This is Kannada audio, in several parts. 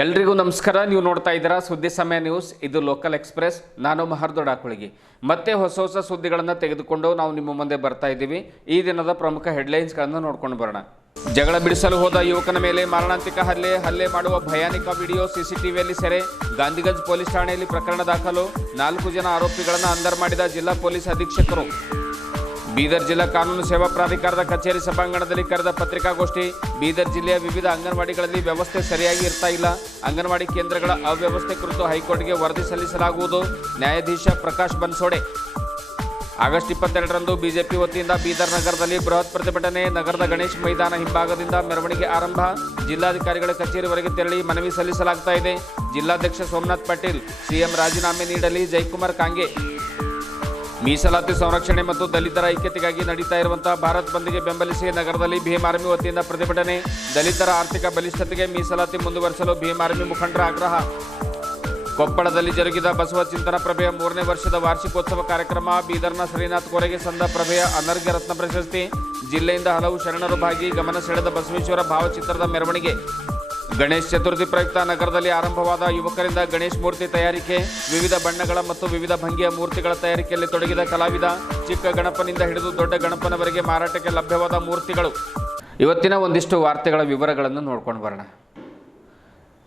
ಎಲ್ರಿಗೂ ನಮಸ್ಕಾರ. ನೀವು ನೋಡ್ತಾ ಇದ್ದೀರಾ ಸುದ್ದಿ ಸಮಯ ನ್ಯೂಸ್. ಇದು ಲೋಕಲ್ ಎಕ್ಸ್ಪ್ರೆಸ್. ನಾನು ಮಹರ್ದೊಡ ಕುಳಗಿ. ಮತ್ತೆ ಹೊಸ ಸುದ್ದಿಗಳನ್ನು ತೆಗೆದುಕೊಂಡು ನಾವು ನಿಮ್ಮ ಮುಂದೆ ಬರ್ತಾ ಇದ್ದೀವಿ. ಈ ದಿನದ ಪ್ರಮುಖ ಹೆಡ್ಲೈನ್ಸ್ಗಳನ್ನು ನೋಡ್ಕೊಂಡು ಬರೋಣ. ಜಗಳ ಬಿಡಿಸಲು ಹೋದ ಯುವಕನ ಮೇಲೆ ಮಾರಣಾಂತಿಕ ಹಲ್ಲೆ ಮಾಡುವ ಭಯಾನಕ ವಿಡಿಯೋ ಸಿಸಿಟಿವಿಯಲ್ಲಿ ಸೆರೆ. ಗಾಂಧಿಗಂಜ್ ಪೊಲೀಸ್ ಠಾಣೆಯಲ್ಲಿ ಪ್ರಕರಣ ದಾಖಲು. 4 ಜನ ಆರೋಪಿಗಳನ್ನು ಅಂದರ್ ಮಾಡಿದ ಜಿಲ್ಲಾ ಪೊಲೀಸ್ ಅಧೀಕ್ಷಕರು. ಬೀದರ್ ಜಿಲ್ಲಾ ಕಾನೂನು ಸೇವಾ ಪ್ರಾಧಿಕಾರದ ಕಚೇರಿ ಸಭಾಂಗಣದಲ್ಲಿ ಕರೆದ ಪತ್ರಿಕಾಗೋಷ್ಠಿ. ಬೀದರ್ ಜಿಲ್ಲೆಯ ವಿವಿಧ ಅಂಗನವಾಡಿಗಳಲ್ಲಿ ವ್ಯವಸ್ಥೆ ಸರಿಯಾಗಿ ಇರ್ತಾ ಇಲ್ಲ. ಅಂಗನವಾಡಿ ಕೇಂದ್ರಗಳ ಅವ್ಯವಸ್ಥೆ ಕುರಿತು ಹೈಕೋರ್ಟ್ಗೆ ವರದಿ ಸಲ್ಲಿಸಲಾಗುವುದು. ನ್ಯಾಯಾಧೀಶ ಪ್ರಕಾಶ್ ಬನ್ಸೋಡೆ. ಆಗಸ್ಟ್ 22ರಂದು ಬಿಜೆಪಿ ವತಿಯಿಂದ ಬೀದರ್ ನಗರದಲ್ಲಿ ಬೃಹತ್ ಪ್ರತಿಭಟನೆ. ನಗರದ ಗಣೇಶ್ ಮೈದಾನ ಹಿಂಭಾಗದಿಂದ ಮೆರವಣಿಗೆ ಆರಂಭ. ಜಿಲ್ಲಾಧಿಕಾರಿಗಳ ಕಚೇರಿವರೆಗೆ ತೆರಳಿ ಮನವಿ ಸಲ್ಲಿಸಲಾಗ್ತಾ ಇದೆ. ಜಿಲ್ಲಾಧ್ಯಕ್ಷ ಸೋಮನಾಥ್ ಪಾಟೀಲ್ ಸಿಎಂ ರಾಜೀನಾಮೆ ನೀಡಲಿ ಜಯಕುಮಾರ್ ಕಾಂಗೆ. ಮೀಸಲಾತಿ ಸಂರಕ್ಷಣೆ ಮತ್ತು ದಲಿತರ ಐಕ್ಯತೆಗಾಗಿ ನಡೀತಾ ಇರುವಂತಹ ಭಾರತ್ ಬಂದ್ಗೆ ಬೆಂಬಲಿಸಿ ನಗರದಲ್ಲಿ ಭೀಮ್ ಆರ್ಮಿ ವತಿಯಿಂದ ಪ್ರತಿಭಟನೆ. ದಲಿತರ ಆರ್ಥಿಕ ಬಲಿಷ್ಠತೆಗೆ ಮೀಸಲಾತಿ ಮುಂದುವರಿಸಲು ಭೀಮ್ ಆರ್ಮಿ ಮುಖಂಡರ ಆಗ್ರಹ. ಕೊಪ್ಪಳದಲ್ಲಿ ಜರುಗಿದ ಬಸವ ಚಿಂತನ ಪ್ರಭೆಯ 3ನೇ ವರ್ಷದ ವಾರ್ಷಿಕೋತ್ಸವ ಕಾರ್ಯಕ್ರಮ. ಬೀದರ್ನ ಶ್ರೀನಾಥ್ ಕೋರೆಗೆ ಸಂದ ಪ್ರಭೆಯ ಅನರ್ಘ್ಯ ರತ್ನ ಪ್ರಶಸ್ತಿ. ಜಿಲ್ಲೆಯಿಂದ ಹಲವು ಶರಣರು ಭಾಗಿ. ಗಮನ ಸೆಳೆದ ಬಸವೇಶ್ವರ ಭಾವಚಿತ್ರದ ಮೆರವಣಿಗೆ. ಗಣೇಶ ಚತುರ್ಥಿ ಪ್ರಯುಕ್ತ ನಗರದಲ್ಲಿ ಆರಂಭವಾದ ಯುವಕರಿಂದ ಗಣೇಶ್ ಮೂರ್ತಿ ತಯಾರಿಕೆ. ವಿವಿಧ ಬಣ್ಣಗಳ ಮತ್ತು ವಿವಿಧ ಭಂಗಿಯ ಮೂರ್ತಿಗಳ ತಯಾರಿಕೆಯಲ್ಲಿ ತೊಡಗಿದ ಕಲಾವಿದ. ಚಿಕ್ಕ ಗಣಪನಿಂದ ಹಿಡಿದು ದೊಡ್ಡ ಗಣಪನವರೆಗೆ ಮಾರಾಟಕ್ಕೆ ಲಭ್ಯವಾದ ಮೂರ್ತಿಗಳು. ಇವತ್ತಿನ ಒಂದಿಷ್ಟು ವಾರ್ತೆಗಳ ವಿವರಗಳನ್ನು ನೋಡ್ಕೊಂಡು ಬರೋಣ.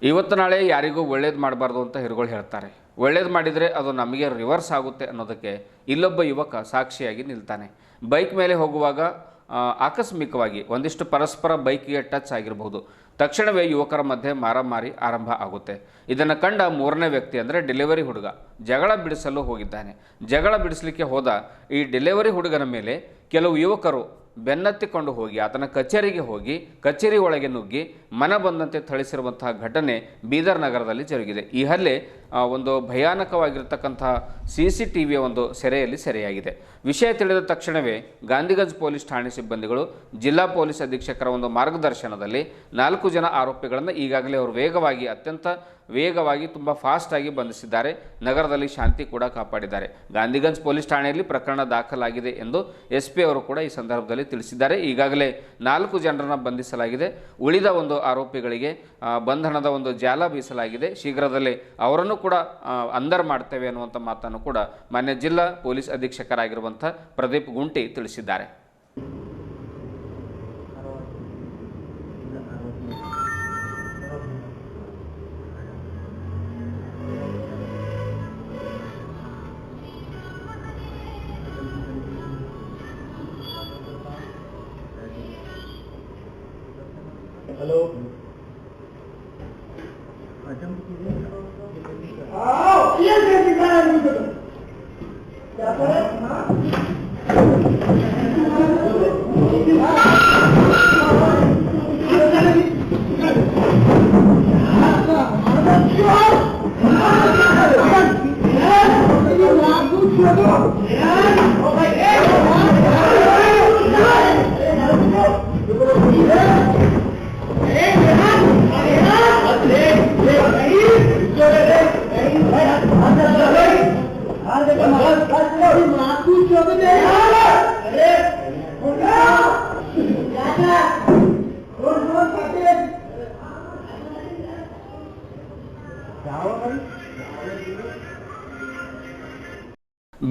ಇವತ್ತು ನಾಳೆ ಯಾರಿಗೂ ಒಳ್ಳೇದು ಮಾಡಬಾರ್ದು ಅಂತ ಹಿರುಗಳು ಹೇಳ್ತಾರೆ. ಒಳ್ಳೇದು ಮಾಡಿದರೆ ಅದು ನಮಗೆ ರಿವರ್ಸ್ ಆಗುತ್ತೆ ಅನ್ನೋದಕ್ಕೆ ಇಲ್ಲೊಬ್ಬ ಯುವಕ ಸಾಕ್ಷಿಯಾಗಿ ನಿಲ್ತಾನೆ. ಬೈಕ್ ಮೇಲೆ ಹೋಗುವಾಗ ಆಕಸ್ಮಿಕವಾಗಿ ಒಂದಿಷ್ಟು ಪರಸ್ಪರ ಬೈಕ್ಗೆ ಟಚ್ ಆಗಿರಬಹುದು. ತಕ್ಷಣವೇ ಯುವಕರ ಮಧ್ಯೆ ಮಾರಾಮಾರಿ ಆರಂಭ ಆಗುತ್ತೆ. ಇದನ್ನು ಕಂಡ 3ನೇ ವ್ಯಕ್ತಿ ಅಂದರೆ ಡೆಲಿವರಿ ಹುಡುಗ ಜಗಳ ಬಿಡಿಸಲು ಹೋಗಿದ್ದಾನೆ. ಜಗಳ ಬಿಡಿಸಲಿಕ್ಕೆ ಹೋದ ಈ ಡೆಲಿವರಿ ಹುಡುಗನ ಮೇಲೆ ಕೆಲವು ಯುವಕರು ಬೆನ್ನತ್ತಿಕೊಂಡು ಹೋಗಿ ಆತನ ಕಚೇರಿಗೆ ಹೋಗಿ ಕಚೇರಿ ಒಳಗೆ ನುಗ್ಗಿ ಮನ ಬಂದಂತೆ ಥಳಿಸಿರುವಂತಹ ಘಟನೆ ಬೀದರ್ ನಗರದಲ್ಲಿ ಜರುಗಿದೆ. ಈ ಹಲ್ಲೆ ಒಂದು ಭಯಾನಕವಾಗಿರ್ತಕ್ಕಂಥ CCTVಯ ಒಂದು ಸೆರೆಯಾಗಿದೆ. ವಿಷಯ ತಿಳಿದ ತಕ್ಷಣವೇ ಗಾಂಧಿಗಂಜ್ ಪೊಲೀಸ್ ಠಾಣೆ ಸಿಬ್ಬಂದಿಗಳು ಜಿಲ್ಲಾ ಪೊಲೀಸ್ ಅಧೀಕ್ಷಕರ ಒಂದು ಮಾರ್ಗದರ್ಶನದಲ್ಲಿ 4 ಜನ ಆರೋಪಿಗಳನ್ನು ಈಗಾಗಲೇ ಅವರು ಅತ್ಯಂತ ವೇಗವಾಗಿ ತುಂಬ ಫಾಸ್ಟಾಗಿ ಬಂಧಿಸಿದ್ದಾರೆ. ನಗರದಲ್ಲಿ ಶಾಂತಿ ಕೂಡ ಕಾಪಾಡಿದ್ದಾರೆ. ಗಾಂಧಿಗಂಜ್ ಪೊಲೀಸ್ ಠಾಣೆಯಲ್ಲಿ ಪ್ರಕರಣ ದಾಖಲಾಗಿದೆ ಎಂದು SP ಅವರು ಕೂಡ ಈ ಸಂದರ್ಭದಲ್ಲಿ ತಿಳಿಸಿದ್ದಾರೆ. ಈಗಾಗಲೇ 4 ಜನರನ್ನು ಬಂಧಿಸಲಾಗಿದೆ. ಉಳಿದ ಒಂದು ಆರೋಪಿಗಳಿಗೆ ಬಂಧನದ ಒಂದು ಜಾಲ ಬೀಸಲಾಗಿದೆ. ಶೀಘ್ರದಲ್ಲೇ ಅವರನ್ನು ಕೂಡ ಅಂದರ್ ಮಾಡ್ತೇವೆ ಅನ್ನುವಂಥ ಮಾತನ್ನು ಕೂಡ ಮಾನ್ಯ ಜಿಲ್ಲಾ ಪೊಲೀಸ್ ಅಧೀಕ್ಷಕರಾಗಿರುವಂಥ ಪ್ರದೀಪ್ ಗುಂಟಿ ತಿಳಿಸಿದ್ದಾರೆ. हेलो ये दिखा क्या करे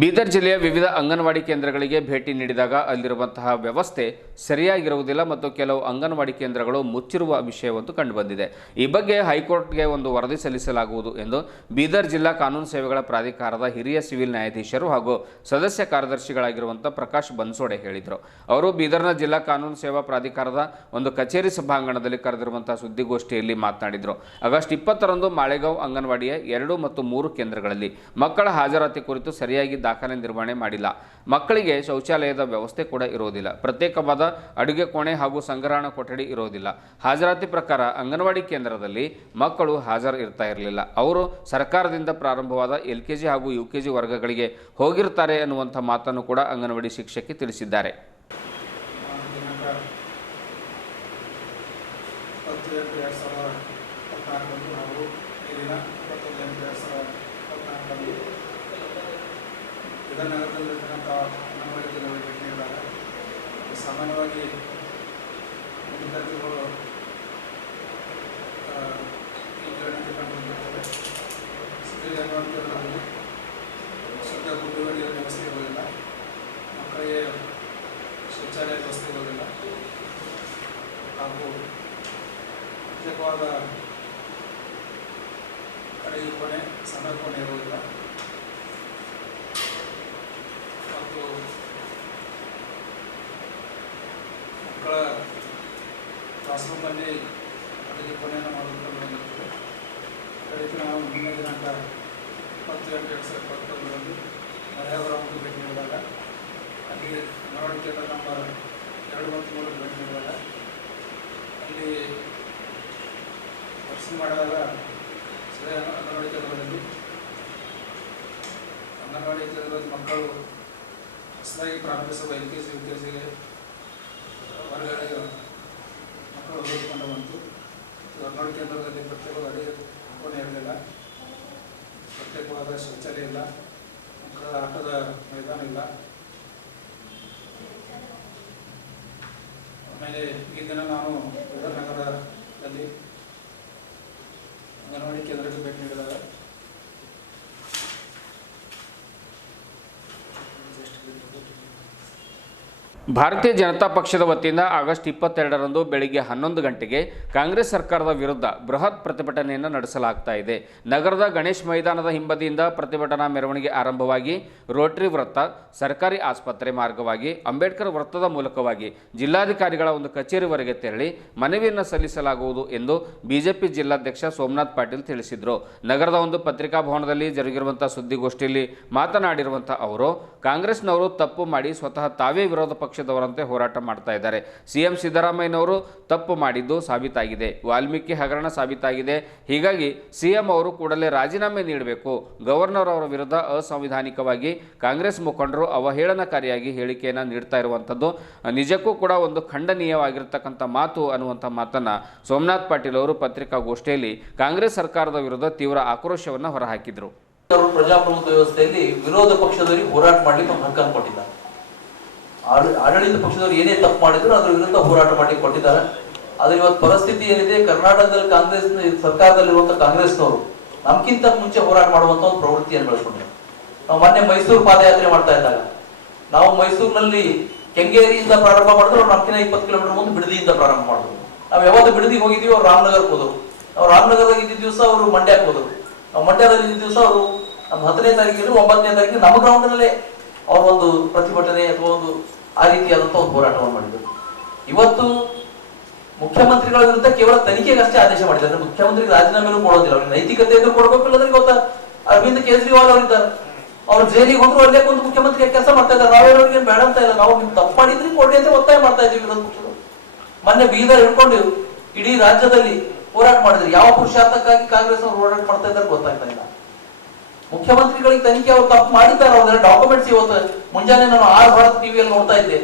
ಬೀದರ್ ಜಿಲ್ಲೆಯ ವಿವಿಧ ಅಂಗನವಾಡಿ ಕೇಂದ್ರಗಳಿಗೆ ಭೇಟಿ ನೀಡಿದಾಗ ಅಲ್ಲಿರುವಂತಹ ವ್ಯವಸ್ಥೆ ಸರಿಯಾಗಿರುವುದಿಲ್ಲ ಮತ್ತು ಕೆಲವು ಅಂಗನವಾಡಿ ಕೇಂದ್ರಗಳು ಮುಚ್ಚಿರುವ ವಿಷಯವೊಂದು ಕಂಡುಬಂದಿದೆ. ಈ ಬಗ್ಗೆ ಹೈಕೋರ್ಟ್ಗೆ ಒಂದು ವರದಿ ಸಲ್ಲಿಸಲಾಗುವುದು ಎಂದು ಬೀದರ್ ಜಿಲ್ಲಾ ಕಾನೂನು ಸೇವೆಗಳ ಪ್ರಾಧಿಕಾರದ ಹಿರಿಯ ಸಿವಿಲ್ ನ್ಯಾಯಾಧೀಶರು ಹಾಗೂ ಸದಸ್ಯ ಕಾರ್ಯದರ್ಶಿಗಳಾಗಿರುವಂಥ ಪ್ರಕಾಶ್ ಬನ್ಸೋಡೆ ಹೇಳಿದರು. ಅವರು ಬೀದರ್ನ ಜಿಲ್ಲಾ ಕಾನೂನು ಸೇವಾ ಪ್ರಾಧಿಕಾರದ ಒಂದು ಕಚೇರಿ ಸಭಾಂಗಣದಲ್ಲಿ ಕರೆದಿರುವಂಥ ಸುದ್ದಿಗೋಷ್ಠಿಯಲ್ಲಿ ಮಾತನಾಡಿದರು. ಆಗಸ್ಟ್ 20ರಂದು ಮಾಳೆಗಾಂವ್ ಅಂಗನವಾಡಿಯ 2 ಮತ್ತು 3 ಕೇಂದ್ರಗಳಲ್ಲಿ ಮಕ್ಕಳ ಹಾಜರಾತಿ ಕುರಿತು ಸರಿಯಾಗಿ ದಾಖಲೆ ನಿರ್ವಹಣೆ ಮಾಡಿಲ್ಲ. ಮಕ್ಕಳಿಗೆ ಶೌಚಾಲಯದ ವ್ಯವಸ್ಥೆ ಕೂಡ ಇರೋದಿಲ್ಲ. ಪ್ರತ್ಯೇಕವಾದ ಅಡುಗೆ ಕೋಣೆ ಹಾಗೂ ಸಂಗ್ರಹಣಾ ಕೊಠಡಿ ಇರೋದಿಲ್ಲ. ಹಾಜರಾತಿ ಪ್ರಕಾರ ಅಂಗನವಾಡಿ ಕೇಂದ್ರದಲ್ಲಿ ಮಕ್ಕಳು ಹಾಜರು ಇರ್ತಾ ಇರಲಿಲ್ಲ. ಅವರು ಸರ್ಕಾರದಿಂದ ಪ್ರಾರಂಭವಾದ LKG ಹಾಗೂ UKG ವರ್ಗಗಳಿಗೆ ಹೋಗಿರ್ತಾರೆ ಅನ್ನುವಂಥ ಮಾತನ್ನು ಕೂಡ ಅಂಗನವಾಡಿ ಶಿಕ್ಷಕಿ ತಿಳಿಸಿದ್ದಾರೆ. ನಗರದಲ್ಲಿರ್ತಕ್ಕಂಥ ಅಂಗನವಾಡಿ ಕೇಂದ್ರಗಳಿಗೆ ಭೇಟಿ ನೀಡಿದಾಗ ಸಾಮಾನ್ಯವಾಗಿ ವಿದ್ಯಾರ್ಥಿಗಳು ಇಲ್ಲಿ ಅಂಗನವಾಡಿ ಶುದ್ಧ ಕುಡಿಯುವ ನೀರಿನ ವ್ಯವಸ್ಥೆ ಇರುವುದಿಲ್ಲ, ಮಕ್ಕಳಿಗೆ ಶೌಚಾಲಯ ವ್ಯವಸ್ಥೆ ಇರುವುದಿಲ್ಲ, ಹಾಗೂ ಪ್ರತ್ಯೇಕವಾದ ಅಡುಗೆ ಕೋಣೆ, ಸಣ್ಣ ಕೋಣೆ ಇರುವುದಿಲ್ಲ ಮತ್ತು ಮಕ್ಕಳ ಕ್ಲಾಸ್ರೂಮಲ್ಲಿ ಅಡುಗೆ ಕೋಣೆಯನ್ನು ಮಾಡಿಕೊಂಡು ಬಂದಿರುತ್ತದೆ. ಅದಕ್ಕೆ ನಾವು ನಿನ್ನೆ ದಿನಾಂಕ 10/8/2019 ಮರ್ಯಾದರಾಮಕ್ಕೆ ಭೇಟಿ ನೀಡಿದಾಗ ಅಲ್ಲಿ ಅಂಗನವಾಡಿ ಕೇಂದ್ರ ನಂಬರ್ 2 ಮತ್ತು 3 ಭೇಟಿ ನೀಡಿದಾಗ ಅಲ್ಲಿ ಪರಿಶೀಲನೆ ಮಾಡಿದಾಗ ಅಂಗನವಾಡಿ ಕೇಂದ್ರದಲ್ಲಿ ಮಕ್ಕಳು ಹೊಸದಾಗಿ ಪ್ರಾರಂಭಿಸುವ LKG UKGಗೆ ಹೊರಗಡೆ ಮಕ್ಕಳು ಓದಿಕೊಂಡು ಬಂತು. ಅಂಗನವಾಡಿ ಕೇಂದ್ರದಲ್ಲಿ ಪ್ರತ್ಯೇಕವಾದ ಅಡುಗೆ ಕೋಣೆ ಇರಲಿಲ್ಲ, ಪ್ರತ್ಯೇಕವಾದ ಶೌಚಾಲಯ ಇಲ್ಲ, ಮಕ್ಕಳ ಆಟದ ಮೈದಾನ ಇಲ್ಲ. ಆಮೇಲೆ ಈ ದಿನ ನಾನು ನಗರದಲ್ಲಿ ಅಂಗನವಾಡಿ ಕೇಂದ್ರಕ್ಕೆ ಭೇಟಿ ನೀಡಿದಾಗ ಭಾರತೀಯ ಜನತಾ ಪಕ್ಷದ ವತಿಯಿಂದ ಆಗಸ್ಟ್ 22ರಂದು ಬೆಳಿಗ್ಗೆ 11 ಗಂಟೆಗೆ ಕಾಂಗ್ರೆಸ್ ಸರ್ಕಾರದ ವಿರುದ್ಧ ಬೃಹತ್ ಪ್ರತಿಭಟನೆಯನ್ನು ನಡೆಸಲಾಗ್ತಾ ಇದೆ. ನಗರದ ಗಣೇಶ್ ಮೈದಾನದ ಹಿಂಬದಿಯಿಂದ ಪ್ರತಿಭಟನಾ ಮೆರವಣಿಗೆ ಆರಂಭವಾಗಿ ರೋಟರಿ ವೃತ್ತ, ಸರ್ಕಾರಿ ಆಸ್ಪತ್ರೆ ಮಾರ್ಗವಾಗಿ ಅಂಬೇಡ್ಕರ್ ವೃತ್ತದ ಮೂಲಕವಾಗಿ ಜಿಲ್ಲಾಧಿಕಾರಿಗಳ ಒಂದು ಕಚೇರಿವರೆಗೆ ತೆರಳಿ ಮನವಿಯನ್ನು ಸಲ್ಲಿಸಲಾಗುವುದು ಎಂದು ಬಿಜೆಪಿ ಜಿಲ್ಲಾಧ್ಯಕ್ಷ ಸೋಮನಾಥ್ ಪಾಟೀಲ್ ತಿಳಿಸಿದರು. ನಗರದ ಒಂದು ಪತ್ರಿಕಾ ಭವನದಲ್ಲಿ ಜರುಗಿರುವಂತಹ ಸುದ್ದಿಗೋಷ್ಠಿಯಲ್ಲಿ ಮಾತನಾಡಿರುವಂಥ ಅವರು, ಕಾಂಗ್ರೆಸ್ನವರು ತಪ್ಪು ಮಾಡಿ ಸ್ವತಃ ತಾವೇ ವಿರೋಧ ಪಕ್ಷದವರಂತೆ ಹೋರಾಟ ಮಾಡ್ತಾ ಇದ್ದಾರೆ. ಸಿಎಂ ಸಿದ್ದರಾಮಯ್ಯನವರು ತಪ್ಪು ಮಾಡಿದ್ದು ಸಾಬೀತಾಗಿದೆ, ವಾಲ್ಮೀಕಿ ಹಗರಣ ಸಾಬೀತಾಗಿದೆ. ಹೀಗಾಗಿ ಸಿಎಂ ಅವರು ಕೂಡಲೇ ರಾಜೀನಾಮೆ ನೀಡಬೇಕು. ಗವರ್ನರ್ ಅವರ ವಿರುದ್ಧ ಅಸಂವಿಧಾನಿಕವಾಗಿ ಕಾಂಗ್ರೆಸ್ ಮುಖಂಡರು ಅವಹೇಳನಕಾರಿಯಾಗಿ ಹೇಳಿಕೆಯನ್ನು ನೀಡ್ತಾ ಇರುವಂಥದ್ದು ನಿಜಕ್ಕೂ ಕೂಡ ಒಂದು ಖಂಡನೀಯವಾಗಿರ್ತಕ್ಕಂಥ ಮಾತು ಅನ್ನುವಂಥ ಮಾತನ್ನು ಸೋಮನಾಥ್ ಪಾಟೀಲ್ ಅವರು ಪತ್ರಿಕಾಗೋಷ್ಠಿಯಲ್ಲಿ ಕಾಂಗ್ರೆಸ್ ಸರ್ಕಾರದ ವಿರುದ್ಧ ತೀವ್ರ ಆಕ್ರೋಶವನ್ನು ಹೊರಹಾಕಿದರು. ಪ್ರಜಾಪ್ರಭುತ್ವ ವ್ಯವಸ್ಥೆಯಲ್ಲಿ ವಿರೋಧ ಪಕ್ಷದವರಿಗೆ ಹೋರಾಟ ಮಾಡಲಿಕ್ಕೆ ಒಂದು ಹಕ್ಕನ್ನು ಕೊಟ್ಟಿದ್ದಾರೆ. ಆಡಳಿತ ಪಕ್ಷದವರು ಏನೇ ತಪ್ಪು ಮಾಡಿದ್ರು ಅದರ ವಿರುದ್ಧ ಹೋರಾಟ ಮಾಡಲಿಕ್ಕೆ ಕೊಟ್ಟಿದ್ದಾರೆ. ಆದ್ರೆ ಇವತ್ತು ಪರಿಸ್ಥಿತಿ ಏನಿದೆ, ಕರ್ನಾಟಕದಲ್ಲಿ ಕಾಂಗ್ರೆಸ್ ಸರ್ಕಾರದಲ್ಲಿರುವಂತಹ ಕಾಂಗ್ರೆಸ್ನವರು ನಮ್ಗಿಂತ ಮುಂಚೆ ಹೋರಾಟ ಮಾಡುವಂತ ಒಂದು ಪ್ರವೃತ್ತಿಯನ್ನು ಬೆಳೆಸ್ಕೊಂಡಿದ್ದಾರೆ. ನಾವು ಮೊನ್ನೆ ಮೈಸೂರು ಪಾದಯಾತ್ರೆ ಮಾಡ್ತಾ ಇದ್ದಾಗ ನಾವು ಮೈಸೂರಿನಲ್ಲಿ ಕೆಂಗೇರಿಯಿಂದ ಪ್ರಾರಂಭ ಮಾಡಿದ್ರು, ನಮ್ಗಿಂತ 20 ಕಿಲೋಮೀಟರ್ ಮುಂದೆ ಬಿಡದಿಯಿಂದ ಪ್ರಾರಂಭ ಮಾಡಿದ್ರು. ನಾವು ಯಾವಾಗ ಬಿಡದಿಗೆ ಹೋಗಿದ್ದೀವಿ, ಅವ್ರು ರಾಮನಗರಕ್ಕೆ ಹೋದ್ರು. ನಾವು ರಾಮನಗರದಾಗ ಇದ್ದ ದಿವಸ ಅವರು ಮಂಡ್ಯಕ್ಕೆ ಹೋದ್ರು. ನಾವು ಮಂಡ್ಯದಲ್ಲಿ ಇದ್ದ ದಿವಸ ಅವರು ನಮ್ಮ 10ನೇ ತಾರೀಕಿಗೆ 9ನೇ ತಾರೀಕಿಗೆ ನಮ್ಮ ಗ್ರೌಂಡ್ನಲ್ಲೇ ಅವರು ಒಂದು ಪ್ರತಿಭಟನೆ ಅಥವಾ ಒಂದು ಆ ರೀತಿಯಾದಂತಹ ಒಂದು ಹೋರಾಟವನ್ನು ಮಾಡಿದರು. ಇವತ್ತು ಮುಖ್ಯಮಂತ್ರಿಗಳ ವಿರುದ್ಧ ಕೇವಲ ತನಿಖೆಗಷ್ಟೇ ಆದೇಶ ಮಾಡಿದ್ದಾರೆ. ಮುಖ್ಯಮಂತ್ರಿಗೆ ರಾಜೀನಾಮೆನೂ ಕೊಡೋದಿಲ್ಲ, ಅವ್ರಿಗೆ ನೈತಿಕತೆ ಎದುರು ಕೊಡಬೇಕು. ಇಲ್ಲದ್ರೆ ಗೊತ್ತಾ, ಅರವಿಂದ್ ಕೇಜ್ರಿವಾಲ್ ಅವರಿದ್ದಾರೆ, ಅವ್ರು ಜೈಲಿಗೆ ಹೋದ್ರು ಅಲ್ಲೇ ಒಂದು ಮುಖ್ಯಮಂತ್ರಿ ಕೆಲಸ ಮಾಡ್ತಾ ಇದ್ದಾರೆ. ನಾವೇನವ್ರಿಗೆ ಬೇಡ ಅಂತ ಇಲ್ಲ, ನಾವು ನಿಮ್ ತಪ್ಪು ಮಾಡಿದ್ರಿ ಕೊಡಿ ಅಂತ ಒತ್ತಾಯ ಮಾಡ್ತಾ ಇದ್ದೀವಿ ವಿರೋಧ ಪಕ್ಷಗಳು. ಮೊನ್ನೆ ಬೀದರ್ ಹಿಡ್ಕೊಂಡು ಇಡೀ ರಾಜ್ಯದಲ್ಲಿ ಹೋರಾಟ ಮಾಡಿದ್ರಿ. ಯಾವ ಪುರುಷಾರ್ಥಕ್ಕಾಗಿ ಕಾಂಗ್ರೆಸ್ ಅವರು ಹೋರಾಟ ಮಾಡ್ತಾ ಇದ್ದಾರೆ ಗೊತ್ತಾಗ್ತಾ ಇಲ್ಲ. ಮುಖ್ಯಮಂತ್ರಿಗಳಿಗೆ ತನಿಖೆ ಅವ್ರು ತಪ್ಪು ಮಾಡಿದ್ದಾರೆ, ಅವ್ರ ಡಾಕ್ಯುಮೆಂಟ್ಸ್ ಇವತ್ತು ಮುಂಜಾನೆ ನಾನು ಭಾರತ್ ಟಿವಿಯಲ್ಲಿ ನೋಡ್ತಾ ಇದ್ದೆ.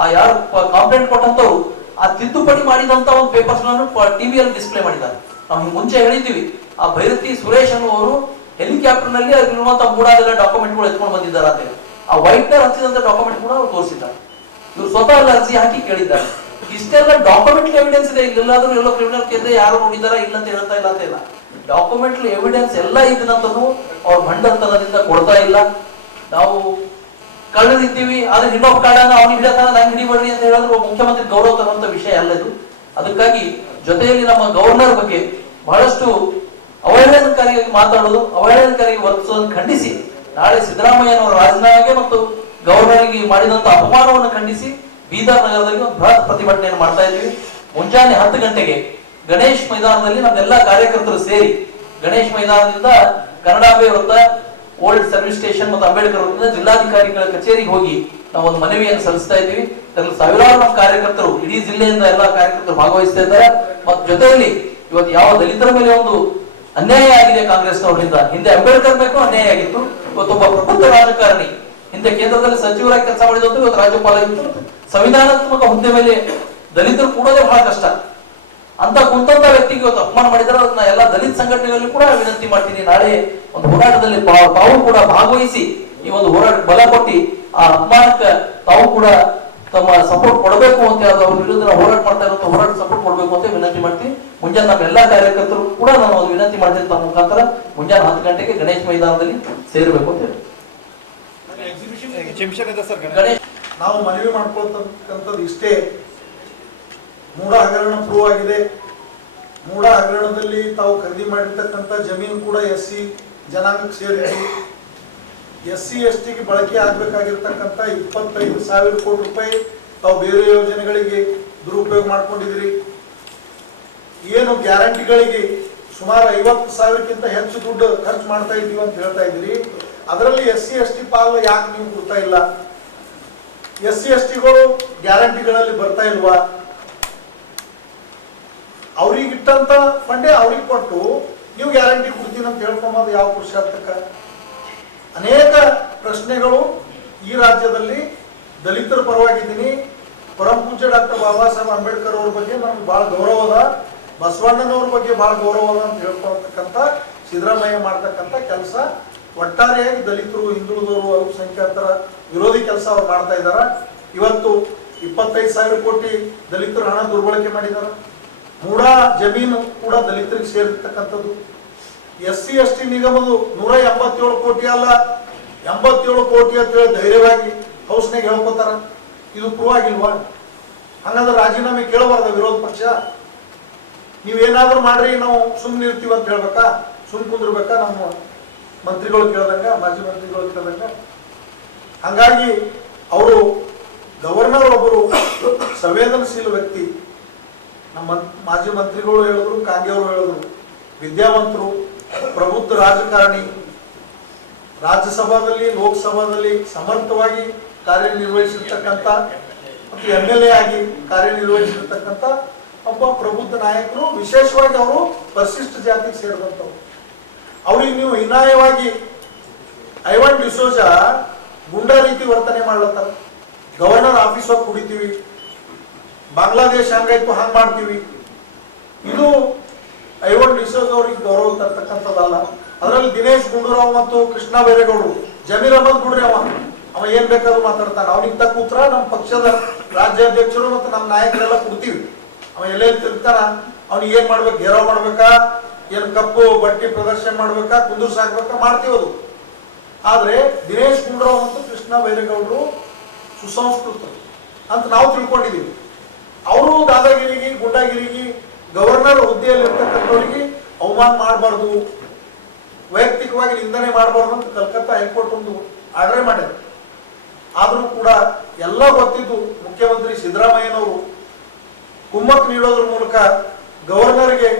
ಆ ಯಾರು ಕಂಪ್ಲೇಂಟ್ ಕೊಟ್ಟಂತವ್ರು ಆ ತಿದ್ದುಪಡಿ ಮಾಡಿದಂತ ಒಂದು ಪೇಪರ್ಸ್ ಟಿವಿಯಲ್ಲಿ ಡಿಸ್ಪ್ಲೇ ಮಾಡಿದ್ದಾರೆ. ನಾವು ಮುಂಚೆ ಹೇಳಿದ್ದೀವಿ, ಆ ಭೈರತಿ ಸುರೇಶ್ ಅನ್ನುವರು ಹೆಲಿಕಾಪ್ಟರ್ ನಲ್ಲಿ ಅಲ್ಲಿರುವಂತಹ ಮೂಡಾದೆಲ್ಲ ಡಾಕ್ಯುಮೆಂಟ್ಗಳು ಎತ್ಕೊಂಡು ಬಂದಿದ್ದಾರೆ ಅಂತ. ಆ ವೈಟ್ನರ್ ಹಚ್ಚಿದಂತ ಡಾಕ್ಯುಮೆಂಟ್ ಕೂಡ ಅವ್ರು ತೋರಿಸಿದ್ದಾರೆ. ಇವ್ರು ಸ್ವತಃ ಅಲ್ಲಿ ಅರ್ಜಿ ಹಾಕಿ ಕೇಳಿದ್ದಾರೆ. ಇಷ್ಟೆಲ್ಲ ಡಾಕ್ಯುಮೆಂಟ್ ಎವಿಡೆನ್ಸ್ ಇದೆ. ಇಲ್ಲೆಲ್ಲಾದ್ರೂ ಎಲ್ಲೋ ಕ್ರಿಮಿನಲ್ ಕೇಂದ್ರ ಯಾರು ನೋಡಿದಾರ ಇಲ್ಲ ಅಂತ ಹೇಳ್ತಾ ಇಲ್ಲ ಅಂತ ಇಲ್ಲ. ಡಾಕ್ಯುಮೆಂಟರಿ ಎವಿಡೆನ್ಸ್ ಎಲ್ಲ ಇದನ್ನಂತೂ ಅವ್ರ ಭಂಡರ್ತನದಿಂದ ಕೊಡ್ತಾ ಇಲ್ಲ. ನಾವು ಕಳ್ಳರಿದ್ದೀವಿ, ಆದ್ರೆ ಇನ್ನೊಬ್ಬ ಕಾಡನ್ನ ಅವ್ನಿಗೆ ಹಿಡತಾನ ನಂಗೆ ಹಿಡಿಬೇಡ್ರಿ ಅಂತ ಹೇಳಿದ್ರು ಮುಖ್ಯಮಂತ್ರಿ ಗೌರವ ತರುವಂತ ವಿಷಯ ಅಲ್ಲ ಇದು. ಅದಕ್ಕಾಗಿ ಜೊತೆಯಲ್ಲಿ ನಮ್ಮ ಗವರ್ನರ್ ಬಗ್ಗೆ ಬಹಳಷ್ಟು ಅವಹೇಳನಕಾರಿಯಾಗಿ ಮಾತಾಡೋದು, ಅವಹೇಳನಕಾರಿಯಾಗಿ ವರ್ತಿಸೋದನ್ನು ಖಂಡಿಸಿ ನಾಳೆ ಸಿದ್ದರಾಮಯ್ಯನವರ ರಾಜೀನಾಮೆಗೆ ಮತ್ತು ಗವರ್ನರ್ಗೆ ಮಾಡಿದಂತ ಅಪಮಾನವನ್ನು ಖಂಡಿಸಿ ಬೀದರ್ ನಗರದಲ್ಲಿ ಒಂದು ಬೃಹತ್ ಪ್ರತಿಭಟನೆಯನ್ನು ಮಾಡ್ತಾ ಇದ್ದೀವಿ. ಮುಂಜಾನೆ 10 ಗಂಟೆಗೆ ಗಣೇಶ್ ಮೈದಾನದಲ್ಲಿ ನಮ್ಮೆಲ್ಲ ಕಾರ್ಯಕರ್ತರು ಸೇರಿ ಗಣೇಶ್ ಮೈದಾನದಿಂದ ಕನ್ನಡಾಂಬೆ ವೃತ್ತ, ಓಲ್ಡ್ ಸರ್ವಿಸ್ ಸ್ಟೇಷನ್ ಮತ್ತು ಅಂಬೇಡ್ಕರ್ ವೃತ್ತದಿಂದ ಜಿಲ್ಲಾಧಿಕಾರಿಗಳ ಕಚೇರಿಗೆ ಹೋಗಿ ನಾವು ಒಂದು ಮನವಿಯನ್ನು ಸಲ್ಲಿಸ್ತಾ ಇದ್ದೀವಿ. ಅದರಲ್ಲಿ ಸಾವಿರಾರು ನಮ್ಮ ಕಾರ್ಯಕರ್ತರು, ಇಡೀ ಜಿಲ್ಲೆಯಿಂದ ಎಲ್ಲ ಕಾರ್ಯಕರ್ತರು ಭಾಗವಹಿಸ್ತಾ ಇದ್ದಾರೆ. ಮತ್ತು ಜೊತೆಯಲ್ಲಿ ಇವತ್ತು ಯಾವ ದಲಿತರ ಮೇಲೆ ಒಂದು ಅನ್ಯಾಯ ಆಗಿದೆ ಕಾಂಗ್ರೆಸ್ನವರಿಂದ, ಹಿಂದೆ ಅಂಬೇಡ್ಕರ್ ಬೇಕು ಅನ್ಯಾಯ ಆಗಿತ್ತು, ಇವತ್ತೊಬ್ಬ ಪ್ರಬುದ್ಧ ರಾಜಕಾರಣಿ ಹಿಂದೆ ಕೇಂದ್ರದಲ್ಲಿ ಸಚಿವರಾಗಿ ಕೆಲಸ ಮಾಡಿದಂತೆ ಇವತ್ತು ರಾಜ್ಯಪಾಲ ಆಗಿತ್ತು. ಸಂವಿಧಾನಾತ್ಮಕ ಹುದ್ದೆ ಮೇಲೆ ದಲಿತರು ಕೂಡೋದೇ ಬಹಳ ಕಷ್ಟ. ಅಂತ ಕುಂತಂತ ವ್ಯಕ್ತಿಗೆ ಇವತ್ತು ಅಪಮಾನ ಮಾಡಿದ್ರೆ ಅದನ್ನ ಎಲ್ಲ ದಲಿತ ಸಂಘಟನೆಗಳಲ್ಲಿ ಕೂಡ ವಿನಂತಿ ಮಾಡ್ತೀನಿ, ನಾಳೆ ಒಂದು ಹೋರಾಟದಲ್ಲಿ ತಾವು ಕೂಡ ಭಾಗವಹಿಸಿ ಈ ಒಂದು ಹೋರಾಟ ಬಲ ಕೊಟ್ಟು ಆ ಅಪಮಾನಕ್ಕೆ ತಾವು ಕೂಡ ತಮ್ಮ ಸಪೋರ್ಟ್ ಕೊಡಬೇಕು ಅಂತ ಅವ್ರ ವಿರುದ್ಧ ಹೋರಾಟ ಮಾಡ್ತಾ ಇರುವಂತ ಹೋರಾಟ ಸಪೋರ್ಟ್ ಕೊಡಬೇಕು ಅಂತ ವಿನಂತಿ ಮಾಡ್ತೀನಿ. ಮುಂಜಾನೆ ನಮ್ಮ ಎಲ್ಲಾ ಕಾರ್ಯಕರ್ತರು ಕೂಡ ನಾನು ಒಂದು ವಿನಂತಿ ಮಾಡ್ತೀನಿ, ತಮ್ಮ ಮುಖಾಂತರ ಮುಂಜಾನೆ 10 ಗಂಟೆಗೆ ಗಣೇಶ್ ಮೈದಾನದಲ್ಲಿ ಸೇರಬೇಕು ಅಂತ ಹೇಳಿ. ಗಣೇಶ್ ನಾವು ಮನವಿ ಮಾಡ್ಕೊಳ್ತಕ್ಕಂಥದ್ದು ಇಷ್ಟೇ, ಮೂಡ ಹಗರಣ ಪ್ರೂವ್ ಆಗಿದೆ. ಮೂಡ ಹಗರಣದಲ್ಲಿ ತಾವು ಖರೀದಿ ಮಾಡಿರ್ತಕ್ಕಂಥ ಜಮೀನು ಕೂಡ SC ಜನಾಂಗಕ್ಕೆ ಸೇರಿದ್ದು. SC ST ಗೆ ಬಳಕೆ ಆಗ್ಬೇಕಾಗಿರ್ತಕ್ಕಂಥ 25,000 ಕೋಟಿ ರೂಪಾಯಿ ತಾವು ಬೇರೆ ಯೋಜನೆಗಳಿಗೆ ದುರುಪಯೋಗ ಮಾಡ್ಕೊಂಡಿದ್ರಿ. ಏನು ಗ್ಯಾರಂಟಿಗಳಿಗೆ ಸುಮಾರು 50,000ಕ್ಕಿಂತ ಹೆಚ್ಚು ದುಡ್ಡು ಖರ್ಚು ಮಾಡ್ತಾ ಇದ್ದೀವಿ ಅಂತ ಹೇಳ್ತಾ ಇದ್ದೀರಿ. ಅದರಲ್ಲಿ SC ST ಪಾಲು ಯಾಕೆ ನೀವು ಕೊಡ್ತಾ ಇಲ್ಲ? SC STಗಳು ಗ್ಯಾರಂಟಿಗಳಲ್ಲಿ ಬರ್ತಾ ಇಲ್ವಾ? ಅವ್ರಿಗೆ ಇಟ್ಟಂತ ಫಂಡೇ ಅವ್ರಿಗೆ ಕೊಟ್ಟು ನೀವು ಗ್ಯಾರಂಟಿ ಕೊಡ್ತೀನಿ ಅಂತ ಹೇಳ್ಕೊಂಬೋದು ಯಾವ ಪುರುಷಾರ್ಥಕ? ಅನೇಕ ಪ್ರಶ್ನೆಗಳು ಈ ರಾಜ್ಯದಲ್ಲಿ ದಲಿತರ ಪರವಾಗಿದ್ದೀನಿ. ಪರಮ ಪೂಜ್ಯ ಡಾಕ್ಟರ್ ಬಾಬಾ ಸಾಹೇಬ್ ಅಂಬೇಡ್ಕರ್ ಅವ್ರ ಬಗ್ಗೆ ನಮ್ಗೆ ಬಹಳ ಗೌರವ ಅದ, ಬಸವಣ್ಣನವ್ರ ಬಗ್ಗೆ ಬಹಳ ಗೌರವ ಅದ ಅಂತ ಹೇಳ್ಕೊಳ್ತಕ್ಕಂಥ ಸಿದ್ದರಾಮಯ್ಯ ಮಾಡ್ತಕ್ಕಂಥ ಕೆಲಸ ಒಟ್ಟಾರೆಯಾಗಿ ದಲಿತರು, ಹಿಂದುಳಿದವರು, ಅಲ್ಪಸಂಖ್ಯಾತರ ವಿರೋಧಿ ಕೆಲಸ ಅವ್ರು ಮಾಡ್ತಾ ಇದ್ದಾರೆ. ಇವತ್ತು 25,000 ಕೋಟಿ ದಲಿತರ ಹಣ ದುರ್ಬಳಕೆ ಮಾಡಿದ್ದಾರೆ. ಮೂಡ ಜಮೀನು ಕೂಡ ದಲಿತರಿಗೆ ಸೇರಿರ್ತಕ್ಕಂಥದ್ದು. SC ST ನಿಗಮದು 187 ಕೋಟಿ ಅಲ್ಲ 87 ಕೋಟಿ ಅಂತ ಹೇಳಿ ಧೈರ್ಯವಾಗಿ ಹೌಸ್ನಾಗ ಹೇಳ್ಕೊತಾರ. ಇದು ಪ್ರೂವ್ ಆಗಿಲ್ವಾ? ಹಂಗಂದ್ರೆ ರಾಜೀನಾಮೆ ಕೇಳಬಾರ್ದ ವಿರೋಧ ಪಕ್ಷ? ನೀವೇನಾದ್ರೂ ಮಾಡ್ರಿ ನಾವು ಸುಮ್ಮನೆ ಇರ್ತೀವಿ ಅಂತ ಹೇಳ್ಬೇಕಾ? ಸುಮ್ ಕುಂದಿರ್ಬೇಕಾ? ನಮ್ಮ ಮಂತ್ರಿಗಳು ಕೇಳ್ದಂಗ, ಮಾಜಿ ಮಂತ್ರಿಗಳು ಕೇಳ್ದಂಗ? ಹಂಗಾಗಿ ಅವರು ಗವರ್ನರ್ ಒಬ್ಬರು ಸಂವೇದನಶೀಲ ವ್ಯಕ್ತಿ. ನಮ್ಮ ಮಾಜಿ ಮಂತ್ರಿಗಳು ಹೇಳಿದ್ರು, ಕಾಂಗೆ ಅವರು ಹೇಳಿದ್ರು, ವಿದ್ಯಾವಂತರು, ಪ್ರಬುದ್ಧ ರಾಜಕಾರಣಿ, ರಾಜ್ಯಸಭಾದಲ್ಲಿ ಲೋಕಸಭಾದಲ್ಲಿ ಸಮರ್ಥವಾಗಿ ಕಾರ್ಯನಿರ್ವಹಿಸಿರ್ತಕ್ಕಂಥ ಮತ್ತು MLA ಆಗಿ ಕಾರ್ಯನಿರ್ವಹಿಸಿರ್ತಕ್ಕಂಥ ಒಬ್ಬ ಪ್ರಬುದ್ಧ ನಾಯಕರು. ವಿಶೇಷವಾಗಿ ಅವರು ಪರಿಶಿಷ್ಟ ಜಾತಿಗೆ ಸೇರಿದಂಥವ್ರು. ಅವ್ರಿಗೆ ನೀವು ಹೀನಾಯವಾಗಿ ಐವಾನ್ ಡಿಸೋಜಾ ಗುಂಡಾ ರೀತಿ ವರ್ತನೆ ಮಾಡ್ಲತ್ತಾರ. ಗವರ್ನರ್ ಆಫೀಸ್ ಹೋಗಿ ಕುಡಿತೀವಿ, ಬಾಂಗ್ಲಾದೇಶ ಹಂಗಾಯ್ತು ಹಂಗ್ ಮಾಡ್ತೀವಿ. ಇದು ಐವಾನ್ ಡಿಸೋಜಾ ಅವ್ರಿಗೆ ಗೌರವ ತರ್ತಕ್ಕಂಥದ್ದಲ್ಲ. ಅದರಲ್ಲಿ ದಿನೇಶ್ ಗುಂಡೂರಾವ್ ಮತ್ತು ಕೃಷ್ಣ ಬೈರೇಗೌಡರು, ಜಮೀರ್ ಅಹಮದ್ ಗುಡ್ರಿ ಅವ ಏನ್ ಬೇಕಾದ್ರೂ ಮಾತಾಡ್ತಾನೆ. ಅವನಿಗೆ ತಕ್ಕ ಉತ್ತರ ನಮ್ಮ ಪಕ್ಷದ ರಾಜ್ಯಾಧ್ಯಕ್ಷರು ಮತ್ತು ನಮ್ಮ ನಾಯಕರೆಲ್ಲ ಕೊಡ್ತೀವಿ. ಅವ ಎಲ್ಲೆಲ್ಲಿ ತಿರ್ತಾನ, ಅವ್ನಿಗೆ ಏನ್ ಮಾಡ್ಬೇಕು, ಘೇರಾವ್ ಮಾಡ್ಬೇಕಾ, ಏನ್ ಕಪ್ಪು ಬಟ್ಟಿ ಪ್ರದರ್ಶನ ಮಾಡ್ಬೇಕಾ, ಕುಂದೂರ್ಸ್ ಹಾಕ್ಬೇಕಾ, ಮಾಡ್ತೀವಿ. ಅದು ಆದ್ರೆ ದಿನೇಶ್ ಗುಂಡೂರಾವ್ ಮತ್ತು ಕೃಷ್ಣ ಬೈರೇಗೌಡರು ಸುಸಂಸ್ಕೃತರು ಅಂತ ನಾವು ತಿಳ್ಕೊಂಡಿದ್ದೀವಿ. ಅವರು ದಾದಾಗಿರಿಗೆ, ಗುಂಡಾಗಿರಿಗೆ, ಗವರ್ನರ್ ಹುದ್ದೆಯಲ್ಲಿರ್ತಕ್ಕಂಥವ್ರಿಗೆ ಅವಮಾನ ಮಾಡಬಾರ್ದು, ವೈಯಕ್ತಿಕವಾಗಿ ನಿಂದನೆ ಮಾಡಬಾರ್ದು ಅಂತ ಕಲ್ಕತ್ತಾ ಹೈಕೋರ್ಟ್ ಒಂದು ಆರ್ಡರ್ ಮಾಡ್ಯಾರ. ಆದರೂ ಕೂಡ ಎಲ್ಲ ಗೊತ್ತಿದ್ದು ಮುಖ್ಯಮಂತ್ರಿ ಸಿದ್ದರಾಮಯ್ಯನವರು ಕುಮ್ಮಕ್ ನೀಡೋದ್ರ ಮೂಲಕ ಗವರ್ನರ್ಗೆ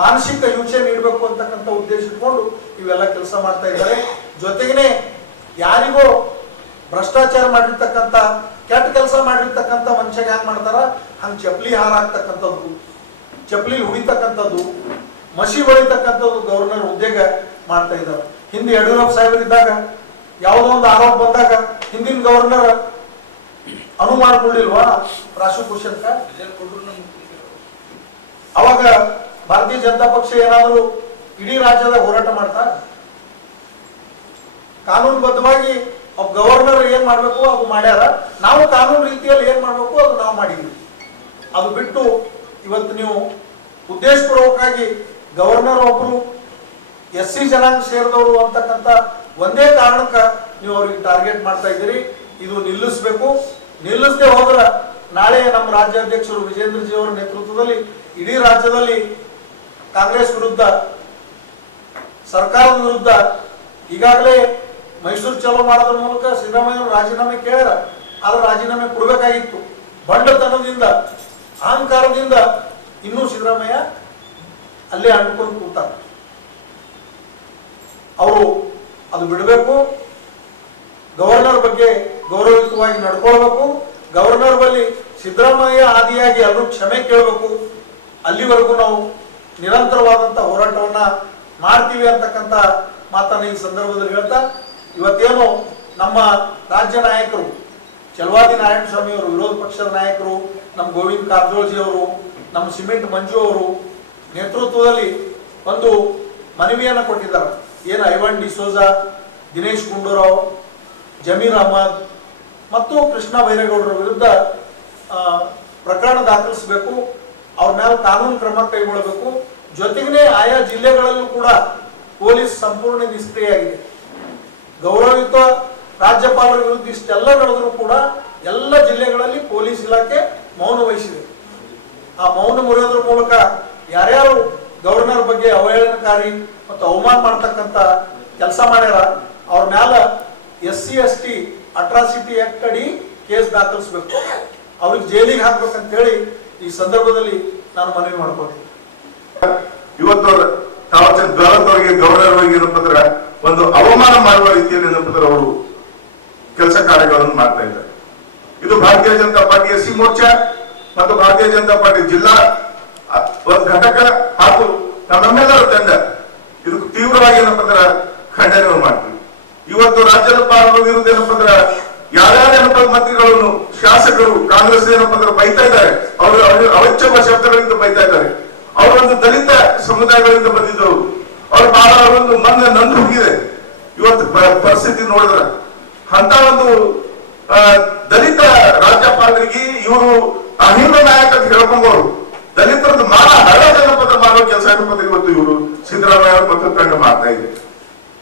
ಮಾನಸಿಕ ಹಿಂಸೆ ನೀಡಬೇಕು ಅಂತಕ್ಕಂಥ ಉದ್ದೇಶ ಇಟ್ಕೊಂಡು ಇವೆಲ್ಲ ಕೆಲಸ ಮಾಡ್ತಾ ಇದ್ದಾರೆ. ಜೊತೆಗೇನೆ ಯಾರಿಗೋ ಭ್ರಷ್ಟಾಚಾರ ಮಾಡಿರ್ತಕ್ಕಂಥ, ಕೆಟ್ಟ ಕೆಲಸ ಮಾಡಿರ್ತಕ್ಕಂಥ ಮನುಷ್ಯಗೆ ಹ್ಯಾಂಗ್ ಮಾಡ್ತಾರ, ಹಂಗೆ ಚಪ್ಪಲಿ ಹಾರ ಹಾಕ್ತಕ್ಕಂಥದ್ದು, ಚಪ್ಪಲಿ ಹುಡಿತಕ್ಕಂಥದ್ದು, ಮಸಿ ಹೊಡಿತಕ್ಕಂಥದ್ದು ಗವರ್ನರ್ ಹುದ್ದೆಗೆ ಮಾಡ್ತಾ ಇದ್ದಾರೆ. ಹಿಂದೆ ಯಡಿಯೂರಪ್ಪ ಸಾಹೇಬರು ಇದ್ದಾಗ ಯಾವುದೋ ಒಂದು ಆರೋಪ ಬಂದಾಗ ಹಿಂದಿನ ಗವರ್ನರ್ ಅನುವು ಮಾಡ್ಕೊಳ್ಳಿಲ್ವಾ ಪ್ರಾಸಿಕ್ಯೂಷನ್ಕ? ಅವಾಗ ಭಾರತೀಯ ಜನತಾ ಪಕ್ಷ ಏನಾದರೂ ಇಡೀ ರಾಜ್ಯದ ಹೋರಾಟ ಮಾಡ್ತಾ? ಕಾನೂನುಬದ್ಧವಾಗಿ ಗವರ್ನರ್ ಏನ್ ಮಾಡ್ಬೇಕು ಅದು ಮಾಡ್ಯಾರ. ನಾವು ಕಾನೂನು ರೀತಿಯಲ್ಲಿ ಏನ್ ಮಾಡ್ಬೇಕು ಅದು ನಾವು ಮಾಡಿದ್ವಿ. ಅದು ಬಿಟ್ಟು ಇವತ್ತು ನೀವು ಉದ್ದೇಶಪೂರ್ವಕವಾಗಿ ಗವರ್ನರ್ ಒಬ್ರು SC ಜನಾಂಗ ಸೇರಿದವರು ಅಂತಕ್ಕಂಥ ಒಂದೇ ಕಾರಣಕ್ಕೆ ನೀವು ಅವ್ರಿಗೆ ಟಾರ್ಗೆಟ್ ಮಾಡ್ತಾ ಇದ್ದೀರಿ. ಇದು ನಿಲ್ಲಿಸಬೇಕು. ನಿಲ್ಲಿಸದೆ ಹೋದ್ರೆ ನಾಳೆ ನಮ್ಮ ರಾಜ್ಯಾಧ್ಯಕ್ಷರು ವಿಜೇಂದ್ರ ಜಿ ಅವರ ನೇತೃತ್ವದಲ್ಲಿ ಇಡೀ ರಾಜ್ಯದಲ್ಲಿ ಕಾಂಗ್ರೆಸ್ ವಿರುದ್ಧ, ಸರ್ಕಾರದ ವಿರುದ್ಧ ಈಗಾಗಲೇ ಮೈಸೂರು ಚಲೋ ಮಾಡೋದ್ರ ಮೂಲಕ ಸಿದ್ದರಾಮಯ್ಯ ರಾಜೀನಾಮೆ ಕೇಳ್ಯಾರ. ಆದ್ರೆ ರಾಜೀನಾಮೆ ಕೊಡಬೇಕಾಗಿತ್ತು. ಬಂಡತನದಿಂದ, ಅಹಂಕಾರದಿಂದ ಇನ್ನೂ ಸಿದ್ದರಾಮಯ್ಯ ಅಲ್ಲೇ ಅಂಟ್ಕೊಂಡು ಕೂತಾರೆ. ಅವರು ಅದು ಬಿಡಬೇಕು. ಗವರ್ನರ್ ಬಗ್ಗೆ ಗೌರವಯುತವಾಗಿ ನಡ್ಕೊಳ್ಬೇಕು. ಗವರ್ನರ್ ಬಳಿ ಸಿದ್ದರಾಮಯ್ಯ ಆದಿಯಾಗಿ ಎಲ್ಲರೂ ಕ್ಷಮೆ ಕೇಳಬೇಕು. ಅಲ್ಲಿವರೆಗೂ ನಾವು ನಿರಂತರವಾದಂಥ ಹೋರಾಟವನ್ನ ಮಾಡ್ತೀವಿ ಅಂತಕ್ಕಂಥ ಮಾತನ್ನ ಈ ಸಂದರ್ಭದಲ್ಲಿ ಹೇಳ್ತಾ, ಇವತ್ತೇನು ನಮ್ಮ ರಾಜ್ಯ ನಾಯಕರು ಚಲವಾದಿ ನಾರಾಯಣ ಸ್ವಾಮಿ ಅವರು, ವಿರೋಧ ಪಕ್ಷದ ನಾಯಕರು, ನಮ್ಮ ಗೋವಿಂದ ಕಾರಜೋಳಜಿ ಅವರು, ನಮ್ಮ ಸಿಮೆಂಟ್ ಮಂಜು ಅವರು ನೇತೃತ್ವದಲ್ಲಿ ಒಂದು ಮನವಿಯನ್ನು ಕೊಟ್ಟಿದ್ದಾರೆ. ಏನು ಐವಾನ್ ಡಿಸೋಜಾ, ದಿನೇಶ್ ಗುಂಡೂರಾವ್, ಜಮೀರ್ ಅಹಮದ್ ಮತ್ತು ಕೃಷ್ಣ ಬೈರೇಗೌಡರ ವಿರುದ್ಧ ಪ್ರಕರಣ ದಾಖಲಿಸಬೇಕು. ಅವ್ರ ಮೇಲೆ ಕಾನೂನು ಕ್ರಮ ಕೈಗೊಳ್ಳಬೇಕು. ಜೊತೆಗೇ ಆಯಾ ಜಿಲ್ಲೆಗಳಲ್ಲೂ ಕೂಡ ಪೊಲೀಸ್ ಸಂಪೂರ್ಣ ನಿಷ್ಕ್ರಿಯಾಗಿದೆ. ಗೌರವಯುತ ರಾಜ್ಯಪಾಲರ ವಿರುದ್ಧ ಇಷ್ಟೆಲ್ಲ ನಡೆದರೂ ಕೂಡ ಎಲ್ಲ ಜಿಲ್ಲೆಗಳಲ್ಲಿ ಪೊಲೀಸ್ ಇಲಾಖೆ ಮೌನ ವಹಿಸಿದೆ. ಆ ಮೌನ ಮುರಿಯೋದ್ರ ಮೂಲಕ ಯಾರ್ಯಾರು ಗವರ್ನರ್ ಬಗ್ಗೆ ಅವಹೇಳನಕಾರಿ ಮತ್ತು ಅವಮಾನ ಮಾಡ್ತಕ್ಕಂಥ ಕೆಲಸ ಮಾಡ್ಯಾರ ಅವ್ರ ಮ್ಯಾಲ SC/ST ಅಟ್ರಾಸಿಟಿ ಆಕ್ಟ್ ಅಡಿ ಕೇಸ್ ದಾಖಲಿಸಬೇಕು, ಅವ್ರಿಗೆ ಜೈಲಿಗೆ ಹಾಕ್ಬೇಕಂತ ಹೇಳಿ ಈ ಸಂದರ್ಭದಲ್ಲಿ ನಾನು ಮನವಿ ಮಾಡ್ಕೊಳ್ತೀನಿ. ಇವತ್ತು ತಾವಚಂದ್ ಗೆಹ್ಲೋಟ್ ಅವರಿಗೆ ಗವರ್ನರ್ ಅವರಿಗೆ ಏನಪ್ಪಂದ್ರೆ ಒಂದು ಅವಮಾನ ಮಾಡುವ ರೀತಿಯಲ್ಲಿ ಏನಪ್ಪಂದ್ರೆ ಅವರು ಕೆಲಸ ಕಾರ್ಯಗಳನ್ನು ಮಾಡ್ತಾ ಇದ್ದಾರೆ. ಇದು ಭಾರತೀಯ ಜನತಾ ಪಾರ್ಟಿ SC ಮೋರ್ಚಾ ಮತ್ತು ಭಾರತೀಯ ಜನತಾ ಪಾರ್ಟಿ ಜಿಲ್ಲಾ ಒಂದು ಘಟಕ ಹಾಗೂ ನಮ್ಮೆಲ್ಲರ ತಂಡ ಇದು ತೀವ್ರವಾಗಿ ಏನಪ್ಪಂದ್ರೆ ಖಂಡನೆ ಮಾಡ್ತೀವಿ. ಇವತ್ತು ರಾಜ್ಯಪಾಲರ ವಿರುದ್ಧ ಏನಪ್ಪಂದ್ರೆ ಯಾರ್ಯಾರ ಮಂತ್ರಿಗಳನ್ನು ಶಾಸಕರು ಕಾಂಗ್ರೆಸ್ ಏನಪ್ಪಂದ್ರೆ ಬೈತಾ ಇದ್ದಾರೆ, ಅವರು ಅವೆಚ್ಚವ ಶಬ್ದಗಳಿಂದ ಬೈತಾ ಇದ್ದಾರೆ. ಅವರೊಂದು ದಲಿತ ಸಮುದಾಯಗಳಿಂದ ಬಂದಿದ್ದವರು, ಅವ್ರ ಬಹಳ ಒಂದು ಮನ ನಂದು ಹೋಗಿದೆ. ಇವತ್ತು ಪರಿಸ್ಥಿತಿ ನೋಡಿದ್ರೆ ಅಂತ ಒಂದು ದಲಿತ ರಾಜ್ಯಪಾಲರಿಗೆ ಇವರು ಅಹಿಂದ ನಾಯಕ ಅಂತ ಹೇಳ್ಕೊಂಡವರು ದಲಿತರದ್ದು ಮಾನ ಹಳ ಜನಪದ ಮಾಡೋ ಕೆಲಸ ಏನಪ್ಪಂದ್ರೆ ಇವತ್ತು ಇವರು ಸಿದ್ದರಾಮಯ್ಯ ಮತ್ತು ತಂಡ ಮಾಡ್ತಾ ಇದೆ.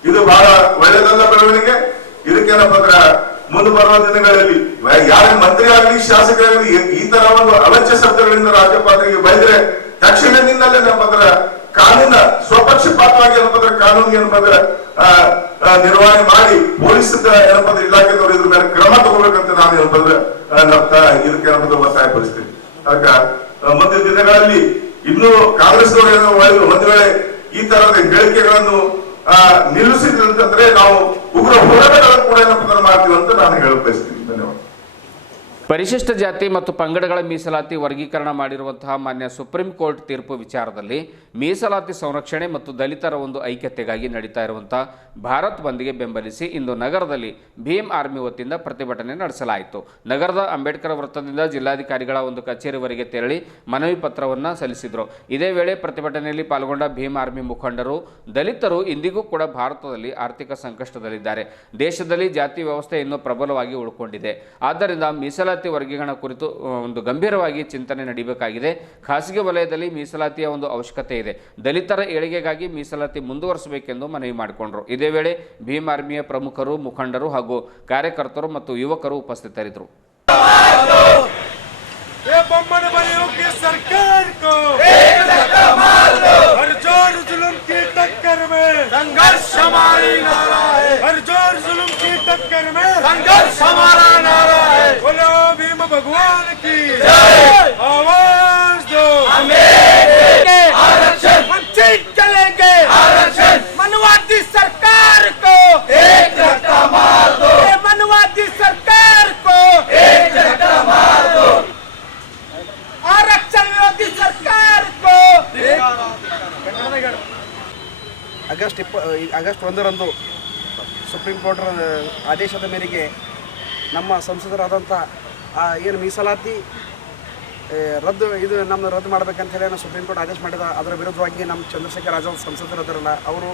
ಇದು ಬಹಳ ಒಳ್ಳೆಯದಲ್ಲ ಬೆಳವಣಿಗೆ. ಇದಕ್ಕೇನಪ್ಪಂದ್ರೆ ಮುಂದೆ ಬರುವ ದಿನಗಳಲ್ಲಿ ಯಾರ ಮಂತ್ರಿ ಆಗಲಿ ಶಾಸಕರಾಗಲಿ ಈ ತರ ಒಂದು ಅಲಕ್ಷ್ಯ ಶಬ್ದಗಳಿಂದ ರಾಜ್ಯಪಾಲರಿಗೆ ಬೈದ್ರೆ ತಕ್ಷಣದಿಂದಲೇ ಏನಪ್ಪಂದ್ರೆ ಕಾನೂನ ಸ್ವಪಕ್ಷಪಾತವಾಗಿ ಏನಪ್ಪಂದ್ರೆ ಕಾನೂನಿಗೆ ಏನಪ್ಪಂದ್ರೆ ನಿರ್ವಹಣೆ ಮಾಡಿ ಪೊಲೀಸ್ ಏನಪ್ಪಂದ್ರೆ ಇಲಾಖೆದವರು ಇದ್ರ ಮೇಲೆ ಕ್ರಮ ತಗೋಬೇಕಂತ ನಾನು ಏನಪ್ಪಂದ್ರೆ ಇದಕ್ಕೆ ಏನಪ್ಪಂದ್ರೆ ಒತ್ತಾಯ ಪಡಿಸ್ತೀನಿ. ಅದಕ್ಕೆ ಮುಂದಿನ ದಿನಗಳಲ್ಲಿ ಇನ್ನೂ ಕಾಂಗ್ರೆಸ್ನವರು ಒಂದು ವೇಳೆ ಈ ತರದ ಹೇಳಿಕೆಗಳನ್ನು ನಿಲ್ಲಿಸಿದಂತಂದ್ರೆ ನಾವು ಉಗ್ರ ಹೋರಾಟಗಳನ್ನು ಕೂಡ ಏನಪ್ಪಂದ್ರೆ ಮಾಡ್ತೀವಿ ಅಂತ ನಾನು ಹೇಳಕ್ ಬಯಸ್ತೀನಿ. ಧನ್ಯವಾದ. ಪರಿಶಿಷ್ಟ ಜಾತಿ ಮತ್ತು ಪಂಗಡಗಳ ಮೀಸಲಾತಿ ವರ್ಗೀಕರಣ ಮಾಡಿರುವಂತಹ ಮಾನ್ಯ ಸುಪ್ರೀಂ ಕೋರ್ಟ್ ತೀರ್ಪು ವಿಚಾರದಲ್ಲಿ ಮೀಸಲಾತಿ ಸಂರಕ್ಷಣೆ ಮತ್ತು ದಲಿತರ ಒಂದು ಐಕ್ಯತೆಗಾಗಿ ನಡೀತಾ ಇರುವಂತಹ ಭಾರತ್ ಬಂದ್ಗೆ ಬೆಂಬಲಿಸಿ ಇಂದು ನಗರದಲ್ಲಿ ಭೀಮ್ ಆರ್ಮಿ ವತಿಯಿಂದ ಪ್ರತಿಭಟನೆ ನಡೆಸಲಾಯಿತು. ನಗರದ ಅಂಬೇಡ್ಕರ್ ವೃತ್ತದಿಂದ ಜಿಲ್ಲಾಧಿಕಾರಿಗಳ ಒಂದು ಕಚೇರಿವರೆಗೆ ತೆರಳಿ ಮನವಿ ಪತ್ರವನ್ನು ಸಲ್ಲಿಸಿದರು. ಇದೇ ವೇಳೆ ಪ್ರತಿಭಟನೆಯಲ್ಲಿ ಪಾಲ್ಗೊಂಡ ಭೀಮ್ ಆರ್ಮಿ ಮುಖಂಡರು ದಲಿತರು ಇಂದಿಗೂ ಕೂಡ ಭಾರತದಲ್ಲಿ ಆರ್ಥಿಕ ಸಂಕಷ್ಟದಲ್ಲಿದ್ದಾರೆ. ದೇಶದಲ್ಲಿ ಜಾತಿ ವ್ಯವಸ್ಥೆ ಇನ್ನೂ ಪ್ರಬಲವಾಗಿ ಉಳ್ಕೊಂಡಿದೆ. ಆದ್ದರಿಂದ ಮೀಸಲಾತಿ ವರ್ಗೀಕರಣ ಕುರಿತು ಒಂದು ಗಂಭೀರವಾಗಿ ಚಿಂತನೆ ನಡೆಯಬೇಕಾಗಿದೆ. ಖಾಸಗಿ ವಲಯದಲ್ಲಿ ಮೀಸಲಾತಿಯ ಒಂದು ಅವಶ್ಯಕತೆ ಇದೆ. ದಲಿತರ ಏಳಿಗೆಗಾಗಿ ಮೀಸಲಾತಿ ಮುಂದುವರಿಸಬೇಕೆಂದು ಮನವಿ ಮಾಡಿಕೊಂಡರು. ಇದೇ ವೇಳೆ ಭೀಮ್ ಆರ್ಮಿಯ ಪ್ರಮುಖರು, ಮುಖಂಡರು ಹಾಗೂ ಕಾರ್ಯಕರ್ತರು ಮತ್ತು ಯುವಕರು ಉಪಸ್ಥಿತರಿದ್ದರು. संघर्ष हमारी नारा है, हर जोर जुल्म की टक्कर में संघर्ष हमारा नारा है। बोलो भीम भगवान की जय, आवाज दो हमें आरक्षण, वंचित चलेंगे आरक्षण, मनवादी सरकार को एक झटका मार दो, मनवादी सरकार को एक झटका मार दो, आरक्षण विरोधी सरकार को ಆಗಸ್ಟ್ 1ರಂದು ಸುಪ್ರೀಂ ಕೋರ್ಟ್ ಆದೇಶದ ಮೇರೆಗೆ ನಮ್ಮ ಸಂಸದರಾದಂಥ ಏನು ಮೀಸಲಾತಿ ರದ್ದು ಮಾಡಬೇಕಂತ ಹೇಳಿ ನಾವು ಸುಪ್ರೀಂ ಕೋರ್ಟ್ ಆದೇಶ ಮಾಡಿದ ಅದರ ವಿರುದ್ಧವಾಗಿ ನಮ್ಮ ಚಂದ್ರಶೇಖರ್ ಆಜಾದ್ ಸಂಸದರದರಲ್ಲ ಅವರು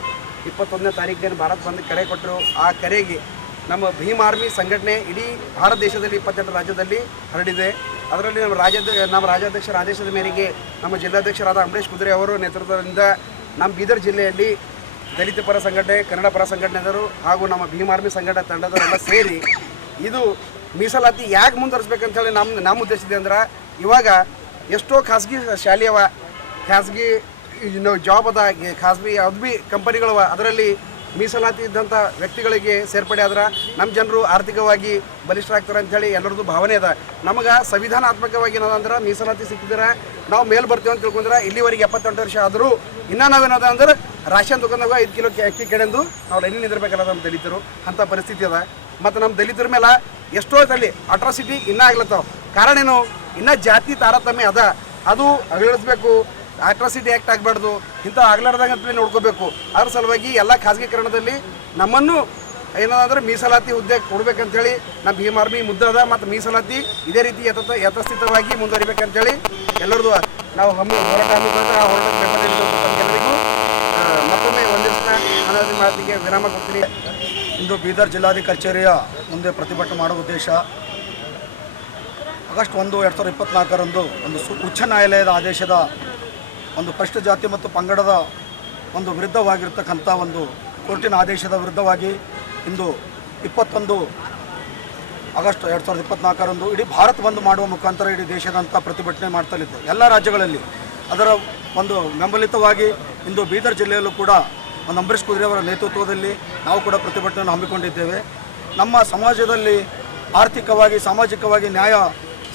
21ನೇ ತಾರೀಕಿಗೆ ಭಾರತ್ ಬಂದ್ ಕರೆ ಕೊಟ್ಟರು. ಆ ಕರೆಗೆ ನಮ್ಮ ಭೀಮ್ ಆರ್ಮಿ ಸಂಘಟನೆ ಇಡೀ ಭಾರತ ದೇಶದಲ್ಲಿ 28 ರಾಜ್ಯದಲ್ಲಿ ಹರಡಿದೆ. ಅದರಲ್ಲಿ ನಮ್ಮ ರಾಜ್ಯಾಧ್ಯಕ್ಷರ ಆದೇಶದ ಮೇರೆಗೆ ನಮ್ಮ ಜಿಲ್ಲಾಧ್ಯಕ್ಷರಾದ ಅಂಬರೀಶ್ ಕುದುರೆ ಅವರು ನೇತೃತ್ವದಿಂದ ನಮ್ಮ ಬೀದರ್ ಜಿಲ್ಲೆಯಲ್ಲಿ ದಲಿತ ಪರ ಸಂಘಟನೆ, ಕನ್ನಡ ಪರ ಸಂಘಟನೆದರು ಹಾಗೂ ನಮ್ಮ ಭೀಮ್ ಆರ್ಮಿ ಸಂಘಟನೆ ತಂಡದವರೆಲ್ಲ ಸೇರಿ ಇದು ಮೀಸಲಾತಿ ಯಾಕೆ ಮುಂದುವರಿಸ್ಬೇಕಂತ ಹೇಳಿ ನಮ್ಮ ಉದ್ದೇಶ ಇದೆ ಅಂದ್ರೆ, ಇವಾಗ ಎಷ್ಟೋ ಖಾಸಗಿ ಶಾಲೆಯವ, ಖಾಸಗಿ ಜಾಬ್ ಅದ, ಖಾಸಗಿ ಅದು ಭೀ ಕಂಪನಿಗಳವ, ಅದರಲ್ಲಿ ಮೀಸಲಾತಿ ಇದ್ದಂಥ ವ್ಯಕ್ತಿಗಳಿಗೆ ಸೇರ್ಪಡೆ ಆದ್ರೆ ನಮ್ಮ ಜನರು ಆರ್ಥಿಕವಾಗಿ ಬಲಿಷ್ಠರಾಗ್ತಾರೆ ಅಂಥೇಳಿ ಎಲ್ಲರದ್ದು ಭಾವನೆ ಅದ. ನಮಗೆ ಸಂವಿಧಾನಾತ್ಮಕವಾಗಿ ಏನದಂದ್ರೆ ಮೀಸಲಾತಿ ಸಿಕ್ಕಿದ್ರೆ ನಾವು ಮೇಲೆ ಬರ್ತೀವಿ ಅಂತ ತಿಳ್ಕೊಂಡ್ರೆ ಇಲ್ಲಿವರೆಗೆ 78 ವರ್ಷ ಆದರೂ ಇನ್ನೂ ನಾವೇನದ ಅಂದ್ರೆ ರಾಷನ್ ದುಕಾನ್ದಾಗ 5 ಕಿಲೋ ಅಕ್ಕಿ ಕೆಡೆಂದು ನಾವು ಲೈನಿಗೆ ನಿಂದಿರ್ಬೇಕಲ್ಲ ನಮ್ಮ ದಲಿತರು. ಅಂಥ ಪರಿಸ್ಥಿತಿ ಅದ. ಮತ್ತು ನಮ್ಮ ದಲಿತರ ಮೇಲೆ ಎಷ್ಟೋ ಅಲ್ಲಿ ಅಟ್ರಾಸಿಟಿ ಇನ್ನೂ ಆಗ್ಲತ್ತಾವ. ಕಾರಣ ಏನು? ಇನ್ನೂ ಜಾತಿ ತಾರತಮ್ಯ ಅದ, ಅದು ಅಗಲಿಸಬೇಕು. ಅಟ್ರಾಸಿಟಿ ಆ್ಯಕ್ಟ್ ಆಗಬಾರ್ದು, ಇಂಥ ಆಗ್ಲಾರ್ದಂಗೆ ನೋಡ್ಕೋಬೇಕು. ಅದ್ರ ಸಲುವಾಗಿ ಎಲ್ಲ ಖಾಸಗೀಕರಣದಲ್ಲಿ ನಮ್ಮನ್ನು ಏನಂದ್ರೆ ಮೀಸಲಾತಿ ಹುದ್ದೆ ಕೊಡ್ಬೇಕಂತೇಳಿ ನಮ್ಮ ಭೀಮ್ ಆರ್ಮಿ ಮುದ್ದೆ ಅದ. ಮತ್ತು ಮೀಸಲಾತಿ ಇದೇ ರೀತಿ ಯಥಸ್ಥಿತವಾಗಿ ಮುಂದುವರಿಬೇಕಂತೇಳಿ ಎಲ್ಲರದು ನಾವು ಹೋರಾಟ ಹಮ್ಮಿಕೊಂಡು ಆ ಹೋರಾಟಕ್ಕೆ ಬೆಂಬಲ ನೀಡಿದಂಥ ತಮಗೆಲ್ಲರಿಗೂ ಮತ್ತೊಮ್ಮೆ ಒಂದಿಷ್ಟು ಮಾತಿಗೆ ವಿರಾಮ ಕೊಡ್ತೀನಿ. ಇಂದು ಬೀದರ್ ಜಿಲ್ಲಾಧಿಕಾರಿ ಕಚೇರಿಯ ಮುಂದೆ ಪ್ರತಿಭಟನೆ ಮಾಡುವ ಉದ್ದೇಶ ಆಗಸ್ಟ್ 1, 2024ರಂದು ಒಂದು ಉಚ್ಚ ನ್ಯಾಯಾಲಯದ ಆದೇಶದ ಒಂದು ಪರಿಶಿಷ್ಟ ಜಾತಿ ಮತ್ತು ಪಂಗಡದ ಒಂದು ವಿರುದ್ಧವಾಗಿರ್ತಕ್ಕಂಥ ಒಂದು ಕೋರ್ಟಿನ ಆದೇಶದ ವಿರುದ್ಧವಾಗಿ ಇಂದು 21 ಆಗಸ್ಟ್ 2024ರಂದು ಇಡೀ ಭಾರತ ಬಂದ್ ಮಾಡುವ ಮುಖಾಂತರ ಇಡೀ ದೇಶದಂತ ಪ್ರತಿಭಟನೆ ಮಾಡ್ತಲಿದ್ದು ಎಲ್ಲ ರಾಜ್ಯಗಳಲ್ಲಿ ಅದರ ಒಂದು ಬೆಂಬಲಿತವಾಗಿ ಇಂದು ಬೀದರ್ ಜಿಲ್ಲೆಯಲ್ಲೂ ಕೂಡ ಒಂದು ಅಂಬರೀಷ್ ಕುದ್ರೆ ಅವರ ನೇತೃತ್ವದಲ್ಲಿ ನಾವು ಕೂಡ ಪ್ರತಿಭಟನೆಯನ್ನು ಹಮ್ಮಿಕೊಂಡಿದ್ದೇವೆ. ನಮ್ಮ ಸಮಾಜದಲ್ಲಿ ಆರ್ಥಿಕವಾಗಿ ಸಾಮಾಜಿಕವಾಗಿ ನ್ಯಾಯ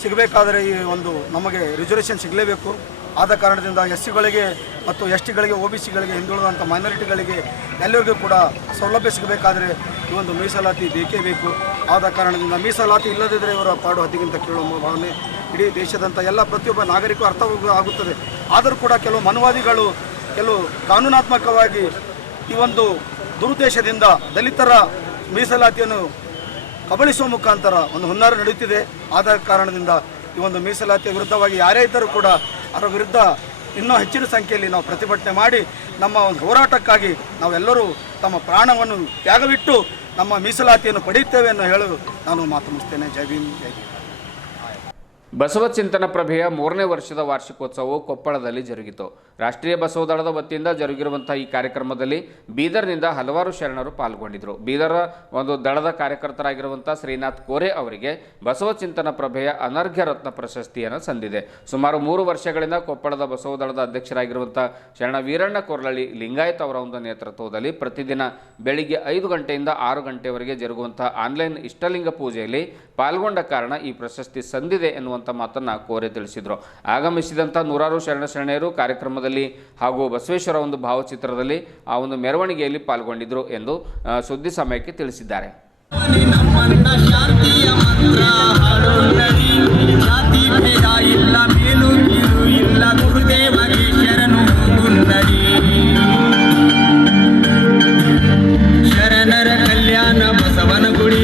ಸಿಗಬೇಕಾದರೆ ಈ ಒಂದು ನಮಗೆ ರಿಸರ್ವೇಷನ್ ಸಿಗಲೇಬೇಕು. ಆದ ಕಾರಣದಿಂದ SCಗಳಿಗೆ ಮತ್ತು STಗಳಿಗೆ OBCಗಳಿಗೆ ಹಿಂದುಳಿದಂಥ ಮೈನಾರಿಟಿಗಳಿಗೆ ಎಲ್ಲರಿಗೂ ಕೂಡ ಸೌಲಭ್ಯ ಸಿಗಬೇಕಾದರೆ ಈ ಒಂದು ಮೀಸಲಾತಿ ಬೇಕೇ ಬೇಕು. ಆದ ಕಾರಣದಿಂದ ಮೀಸಲಾತಿ ಇಲ್ಲದಿದ್ದರೆ ಇವರ ಪಾಡು ಹದ್ದಿಗಿಂತ ಕೇಳುವ ಭಾವನೆ ಇಡೀ ದೇಶದಂಥ ಎಲ್ಲ ಪ್ರತಿಯೊಬ್ಬ ನಾಗರಿಕರು ಅರ್ಥವಾಗುತ್ತದೆ. ಆದರೂ ಕೂಡ ಕೆಲವು ಮನುವಾದಿಗಳು ಕೆಲವು ಕಾನೂನಾತ್ಮಕವಾಗಿ ಈ ಒಂದು ದುರುದ್ದೇಶದಿಂದ ದಲಿತರ ಮೀಸಲಾತಿಯನ್ನು ಕಬಳಿಸುವ ಮುಖಾಂತರ ಒಂದು ಹುನ್ನಾರ ನಡೆಯುತ್ತಿದೆ. ಆದ ಕಾರಣದಿಂದ ಈ ಒಂದು ಮೀಸಲಾತಿಯ ವಿರುದ್ಧವಾಗಿ ಯಾರೇ ಇದ್ದರೂ ಕೂಡ ಅದರ ವಿರುದ್ಧ ಇನ್ನೂ ಹೆಚ್ಚಿನ ಸಂಖ್ಯೆಯಲ್ಲಿ ನಾವು ಪ್ರತಿಭಟನೆ ಮಾಡಿ ನಮ್ಮ ಒಂದು ಹೋರಾಟಕ್ಕಾಗಿ ನಾವೆಲ್ಲರೂ ತಮ್ಮ ಪ್ರಾಣವನ್ನು ತ್ಯಾಗವಿಟ್ಟು ನಮ್ಮ ಮೀಸಲಾತಿಯನ್ನು ಪಡೆಯುತ್ತೇವೆ ಎಂದು ಹೇಳಲು ನಾನು ಮಾತು ಮುಗಿಸ್ತೇನೆ. ಜೈ ಭೀಮ್, ಜೈ ಭೀಮ್. ಬಸವ ಚಿಂತನ ಪ್ರಭೆಯ 3ನೇ ವರ್ಷದ ವಾರ್ಷಿಕೋತ್ಸವವು ಕೊಪ್ಪಳದಲ್ಲಿ ಜರುಗಿತು. ರಾಷ್ಟ್ರೀಯ ಬಸವ ದಳದ ವತಿಯಿಂದ ಜರುಗಿರುವಂತಹ ಈ ಕಾರ್ಯಕ್ರಮದಲ್ಲಿ ಬೀದರ್ನಿಂದ ಹಲವಾರು ಶರಣರು ಪಾಲ್ಗೊಂಡಿದ್ದರು. ಬೀದರ ಒಂದು ದಳದ ಕಾರ್ಯಕರ್ತರಾಗಿರುವಂಥ ಶ್ರೀನಾಥ್ ಕೋರೆ ಅವರಿಗೆ ಬಸವ ಚಿಂತನ ಪ್ರಭೆಯ ಅನರ್ಘ್ಯ ರತ್ನ ಪ್ರಶಸ್ತಿಯನ್ನು ಸಂದಿದೆ. ಸುಮಾರು 3 ವರ್ಷಗಳಿಂದ ಕೊಪ್ಪಳದ ಬಸವ ದಳದ ಅಧ್ಯಕ್ಷರಾಗಿರುವಂಥ ಶರಣ ವೀರಣ್ಣ ಕೊರ್ಲಳ್ಳಿ ಲಿಂಗಾಯತ್ ಅವರ ಒಂದು ನೇತೃತ್ವದಲ್ಲಿ ಪ್ರತಿದಿನ ಬೆಳಿಗ್ಗೆ 5 ಗಂಟೆಯಿಂದ 6 ಗಂಟೆವರೆಗೆ ಜರುಗುವಂಥ ಆನ್ಲೈನ್ ಇಷ್ಟಲಿಂಗ ಪೂಜೆಯಲ್ಲಿ ಪಾಲ್ಗೊಂಡ ಕಾರಣ ಈ ಪ್ರಶಸ್ತಿ ಸಂದಿದೆ ಎನ್ನುವಂಥ ಮಾತನ್ನು ಕೋರೆ ತಿಳಿಸಿದರು. ಆಗಮಿಸಿದಂಥ ನೂರಾರು ಶರಣೆಯರು ಕಾರ್ಯಕ್ರಮದಲ್ಲಿ ಹಾಗೂ ಬಸವೇಶ್ವರ ಒಂದು ಭಾವಚಿತ್ರದಲ್ಲಿ ಆ ಒಂದು ಮೆರವಣಿಗೆಯಲ್ಲಿ ಪಾಲ್ಗೊಂಡಿದ್ದರು ಎಂದು ಸುದ್ದಿ ಸಮಯಕ್ಕೆ ತಿಳಿಸಿದ್ದಾರೆ. ಶರಣರ ಕಲ್ಯಾಣ ಬಸವನ ಗುಡಿ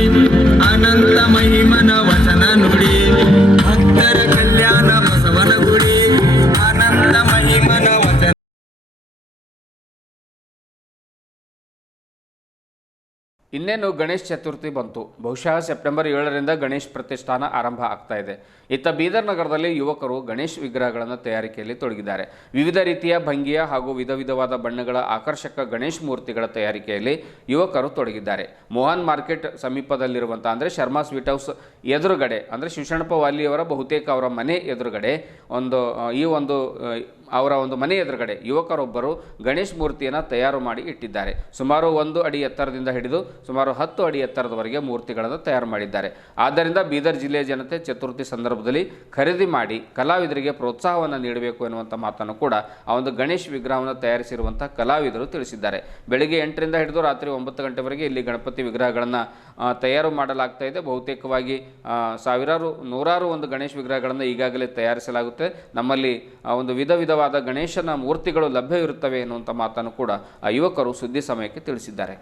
ಅನಂತ ಮಹಿಮನ ವಚನ ನುಡಿ ಭಕ್ತರ ಕಲ್ಯಾಣ ಬಸವನ ಗುಡಿ ಅನಂತ ಮಹಿಮನ ವಚನ. ಇನ್ನೇನು ಗಣೇಶ ಚತುರ್ಥಿ ಬಂತು. ಬಹುಶಃ ಸೆಪ್ಟೆಂಬರ್ 7ರಿಂದ ಗಣೇಶ್ ಪ್ರತಿಷ್ಠಾನ ಆರಂಭ ಆಗ್ತಾ ಇದೆ. ಇತ್ತ ಬೀದರ್ ನಗರದಲ್ಲಿ ಯುವಕರು ಗಣೇಶ್ ವಿಗ್ರಹಗಳನ್ನು ತಯಾರಿಕೆಯಲ್ಲಿ ತೊಡಗಿದ್ದಾರೆ. ವಿವಿಧ ರೀತಿಯ ಭಂಗಿಯ ಹಾಗೂ ವಿಧ ವಿಧವಾದ ಬಣ್ಣಗಳ ಆಕರ್ಷಕ ಗಣೇಶ್ ಮೂರ್ತಿಗಳ ತಯಾರಿಕೆಯಲ್ಲಿ ಯುವಕರು ತೊಡಗಿದ್ದಾರೆ. ಮೋಹನ್ ಮಾರ್ಕೆಟ್ ಸಮೀಪದಲ್ಲಿರುವಂಥ ಅಂದರೆ ಶರ್ಮಾ ಸ್ವೀಟ್ ಹೌಸ್ ಎದುರುಗಡೆ ಅಂದರೆ ಶಿವಶರಣಪ್ಪ ವಾಲಿಯವರ ಬಹುತೇಕ ಅವರ ಮನೆ ಎದುರುಗಡೆ ಅವರ ಒಂದು ಮನೆ ಎದುರುಗಡೆ ಯುವಕರೊಬ್ಬರು ಗಣೇಶ್ ಮೂರ್ತಿಯನ್ನು ತಯಾರು ಮಾಡಿ ಇಟ್ಟಿದ್ದಾರೆ. ಸುಮಾರು 1 ಅಡಿ ಎತ್ತರದಿಂದ ಹಿಡಿದು ಸುಮಾರು 10 ಅಡಿ ಎತ್ತರದವರೆಗೆ ಮೂರ್ತಿಗಳನ್ನು ತಯಾರು ಮಾಡಿದ್ದಾರೆ. ಆದ್ದರಿಂದ ಬೀದರ್ ಜಿಲ್ಲೆಯ ಜನತೆ ಚತುರ್ಥಿ ಸಂದರ್ಭದಲ್ಲಿ ಖರೀದಿ ಮಾಡಿ ಕಲಾವಿದರಿಗೆ ಪ್ರೋತ್ಸಾಹವನ್ನು ನೀಡಬೇಕು ಎನ್ನುವಂಥ ಮಾತನ್ನು ಕೂಡ ಆ ಒಂದು ಗಣೇಶ್ ವಿಗ್ರಹವನ್ನು ತಯಾರಿಸಿರುವಂಥ ಕಲಾವಿದರು ತಿಳಿಸಿದ್ದಾರೆ. ಬೆಳಗ್ಗೆ 8ರಿಂದ ಹಿಡಿದು ರಾತ್ರಿ 9 ಗಂಟೆವರೆಗೆ ಇಲ್ಲಿ ಗಣಪತಿ ವಿಗ್ರಹಗಳನ್ನು ತಯಾರು ಮಾಡಲಾಗ್ತಾ ಇದೆ. ಬಹುತೇಕವಾಗಿ ನೂರಾರು ಒಂದು ಗಣೇಶ್ ವಿಗ್ರಹಗಳನ್ನು ಈಗಾಗಲೇ ತಯಾರಿಸಲಾಗುತ್ತೆ. ನಮ್ಮಲ್ಲಿ ಒಂದು ವಿಧ ವಿಧವಾದ ಗಣೇಶನ ಮೂರ್ತಿಗಳು ಲಭ್ಯವಿರುತ್ತವೆ ಎನ್ನುವಂಥ ಮಾತನ್ನು ಕೂಡ ಆ ಯುವಕರು ಸುದ್ದಿ ಸಮಯಕ್ಕೆ ತಿಳಿಸಿದ್ದಾರೆ.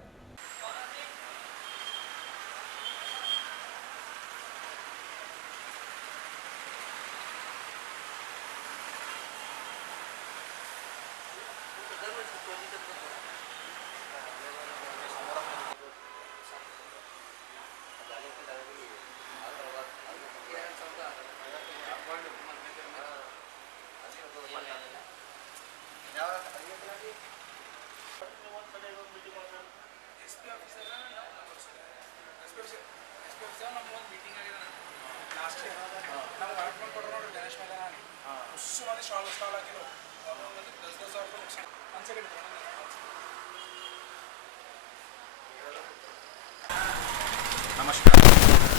ನಮಸ್ಕಾರ.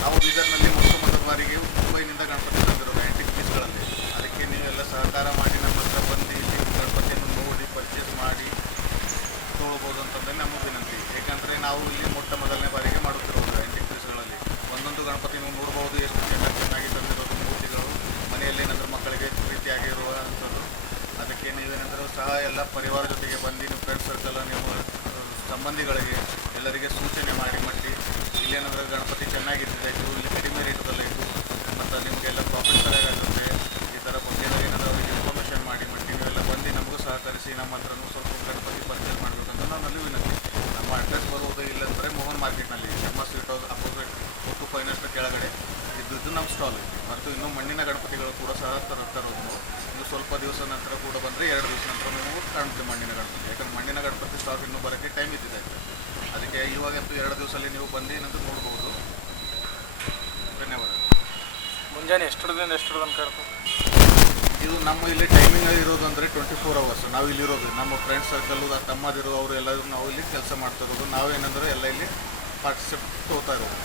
ನಾವು ಬೀದರ್ನಲ್ಲಿ ಮೊದಲ ಬಾರಿಗೆ ಮುಂಬೈನಿಂದ ಗಣಪತಿ ತಂದಿರೋದು ಆ್ಯಂಟಿಕ್ ಪೀಸ್ಗಳಲ್ಲಿ. ಅದಕ್ಕೆ ನೀವೆಲ್ಲ ಸಹಕಾರ ಮಾಡಿ ನಮ್ಮ ಹತ್ರ ಬಂದು ಇಲ್ಲಿ ಗಣಪತಿಯನ್ನು ನೋಡಿ ಪರ್ಚೇಸ್ ಮಾಡಿ ತೊಗೊಳ್ಬೋದು ಅಂತಂದರೆ ನಮ್ಮ ವಿನಂತಿ. ಏಕೆಂದರೆ ನಾವು ಇಲ್ಲಿ ಮೊದಲನೇ ಬಾರಿಗೆ ಮಾಡುತ್ತಿರೋದು ಆ್ಯಂಟಿಕ್ ಪೀಸ್ಗಳಲ್ಲಿ. ಒಂದೊಂದು ಗಣಪತಿ ನೀವು ನೋಡ್ಬೋದು, ಎಷ್ಟು ಚೆನ್ನಾಗಿ ತಂದಿರೋದು ಮೂರ್ತಿಗಳು. ಮನೆಯಲ್ಲಿ ಏನಾದರೂ ಮಕ್ಕಳಿಗೆ ಪ್ರೀತಿಯಾಗಿರುವಂಥದ್ದು. ಅದಕ್ಕೆ ನೀವೇನಾದರೂ ಸಹ ಎಲ್ಲ ಪರಿವಾರ ಜೊತೆಗೆ ಬಂದು ನಿಮ್ಮ ಫ್ರೆಂಡ್ಸ್ ಸರ್ಕಲ್ ನಿಮ್ಮ ಸಂಬಂಧಿಗಳಿಗೆ ಎಲ್ಲರಿಗೆ ಸೂಚನೆ ಮಾಡಿ ಇಲ್ಲೇನಾದರೂ ಗಣಪತಿ ಚೆನ್ನಾಗಿರ್ತದೆ, ಇಲ್ಲಿ ಕಡಿಮೆ ರೇಟದಲ್ಲ ಇತ್ತು ಮತ್ತು ನಿಮಗೆಲ್ಲ ಪ್ರಾಫಿಟ್ ಸರಿಯಾಗುತ್ತೆ. ಈ ಥರ ಬಗ್ಗೆ ಏನಾದರೂ ಅವರಿಗೆ ಇನ್ಫಾರ್ಮೇಷನ್ ಮಾಡಿ ನೀವೆಲ್ಲ ಬಂದು ನಮಗೂ ಸಹಕರಿಸಿ ನಮ್ಮ ಹತ್ರನೂ ಸ್ವಲ್ಪ ಗಣಪತಿ ಪರ್ಚೇಸ್ ಮಾಡಬೇಕಂತ ನನ್ನಲ್ಲಿ ವಿನಂತಿ. ನಮ್ಮ ಅಡ್ರೆಸ್ ಬರುವುದು ಇಲ್ಲಂದರೆ ಮೋಹನ್ ಮಾರ್ಕೆಟ್ನಲ್ಲಿ ಶರ್ಮಾ ಸ್ವೀಟ್ ಹೌಸ್ ಅಪೋಸಿಟ್ ಒಟ್ಟು ಫೈನಾನ್ಸ್ ಕೆಳಗಡೆ ಇದು ನಮ್ಮ ಸ್ಟಾಲ್ ಐತಿ ಮತ್ತು ಇನ್ನೂ ಮಣ್ಣಿನ ಗಣಪತಿಗಳು ಕೂಡ ಸಹ ತರೋದು ನೀವು ಸ್ವಲ್ಪ ದಿವಸ ನಂತರ ಕೂಡ ಬಂದರೆ 2 ದಿವಸ ನಂತರ ನೀವು ಕಾಣುತ್ತೆ ಮಣ್ಣಿನ ಗಣಪತಿ. ಯಾಕಂದ್ರೆ ಮಣ್ಣಿನ ಗಣಪತಿ ಸ್ಟಾಕ್ ಇನ್ನೂ ಬರೋಕ್ಕೆ ಟೈಮ್ ಇದ್ದಿದೆ. ಅದಕ್ಕೆ ಇವಾಗಂತೂ 2 ದಿವಸದಲ್ಲಿ ನೀವು ಬಂದು ಏನಂತ ನೋಡ್ಬೋದು. ಧನ್ಯವಾದ. ಮುಂಜಾನೆ ಎಷ್ಟರದಿಂದ ಎಷ್ಟರ ತನಕ ಇರ್ತದೆ? ಇದು ನಮ್ಮ ಇಲ್ಲಿ ಟೈಮಿಂಗ್ ಇರೋದು ಅಂದರೆ 24 hours ನಾವು ಇಲ್ಲಿರೋದು. ನಮ್ಮ ಫ್ರೆಂಡ್ಸ್ ಸರ್ಕಲ್ಲು ತಮ್ಮದಿರು ಅವರು ಎಲ್ಲರೂ ನಾವು ಇಲ್ಲಿ ಕೆಲಸ ಮಾಡ್ತಾ ಇರೋದು. ನಾವೇನಂದ್ರೆ ಎಲ್ಲ ಇಲ್ಲಿ ಪಾರ್ಟಿಸಿಪೇಟ್ ತೊಗೋತಾ ಇರೋದು.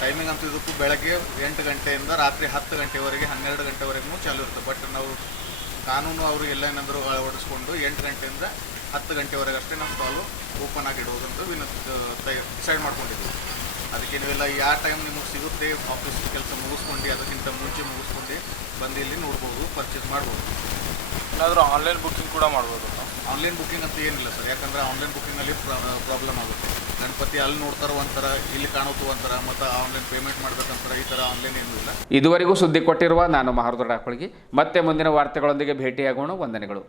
ಟೈಮಿಂಗ್ ಅಂತೂ ಇದಕ್ಕೂ ಬೆಳಗ್ಗೆ 8 ಗಂಟೆಯಿಂದ ರಾತ್ರಿ 10 ಗಂಟೆವರೆಗೆ 12 ಗಂಟೆವರೆಗೂ ಚಾಲು ಇರುತ್ತೆ. ಬಟ್ ನಾವು ಕಾನೂನು ಅವರು ಎಲ್ಲ ಏನಾದರೂ ಅಳವಡಿಸ್ಕೊಂಡು 8 ಗಂಟೆಯಿಂದ 10 ಗಂಟೆವರೆಗೆ ಅಷ್ಟೇ ನಮ್ಮ ಸ್ಟಾಲು ಓಪನ್ ಆಗಿ ಇಡೋದಂತ ಡಿಸೈಡ್ ಮಾಡ್ಕೊಂಡಿದ್ದೀವಿ. ಅದಕ್ಕೆ ನೀವೆಲ್ಲ ಯಾವ ಟೈಮ್ ನಿಮಗೆ ಸಿಗುತ್ತೆ ಆಫೀಸ್ ಕೆಲಸ ಮುಗಿಸ್ಕೊಂಡು ಅದಕ್ಕಿಂತ ಮುಂಚೆ ಮುಗಿಸ್ಕೊಂಡು ಬಂದು ಇಲ್ಲಿ ನೋಡ್ಬೋದು, ಪರ್ಚೇಸ್ ಮಾಡ್ಬೋದು. ಏನಾದರೂ ಆನ್ಲೈನ್ ಬುಕ್ಕಿಂಗ್ ಕೂಡ ಮಾಡ್ಬೋದು? ಆನ್ಲೈನ್ ಬುಕ್ಕಿಂಗ್ ಅಂತ ಏನಿಲ್ಲ ಸರ್, ಯಾಕಂದರೆ ಆನ್ಲೈನ್ ಬುಕ್ಕಿಂಗಲ್ಲಿ ಪ್ರಾಬ್ಲಮ್ ಆಗುತ್ತೆ. ಗಣಪತಿ ಅಲ್ಲಿ ನೋಡ್ತಾರೋ ಒಂಥರ, ಇಲ್ಲಿ ಕಾಣೋದು ಒಂಥರ, ಮತ್ತು ಆನ್ಲೈನ್ ಪೇಮೆಂಟ್ ಮಾಡ್ಬೇಕಂತಾರೆ, ಈ ಥರ ಆನ್ಲೈನ್ ಏನೂ ಇಲ್ಲ. ಇದುವರೆಗೂ ಸುದ್ದಿ ಕೊಟ್ಟಿರುವ ನಾನು ಮಹರ್ದೊಡ ಆಕುಳಗಿ. ಮತ್ತೆ ಮುಂದಿನ ವಾರ್ತೆಗಳೊಂದಿಗೆ ಭೇಟಿಯಾಗೋಣ. ವಂದನೆಗಳು.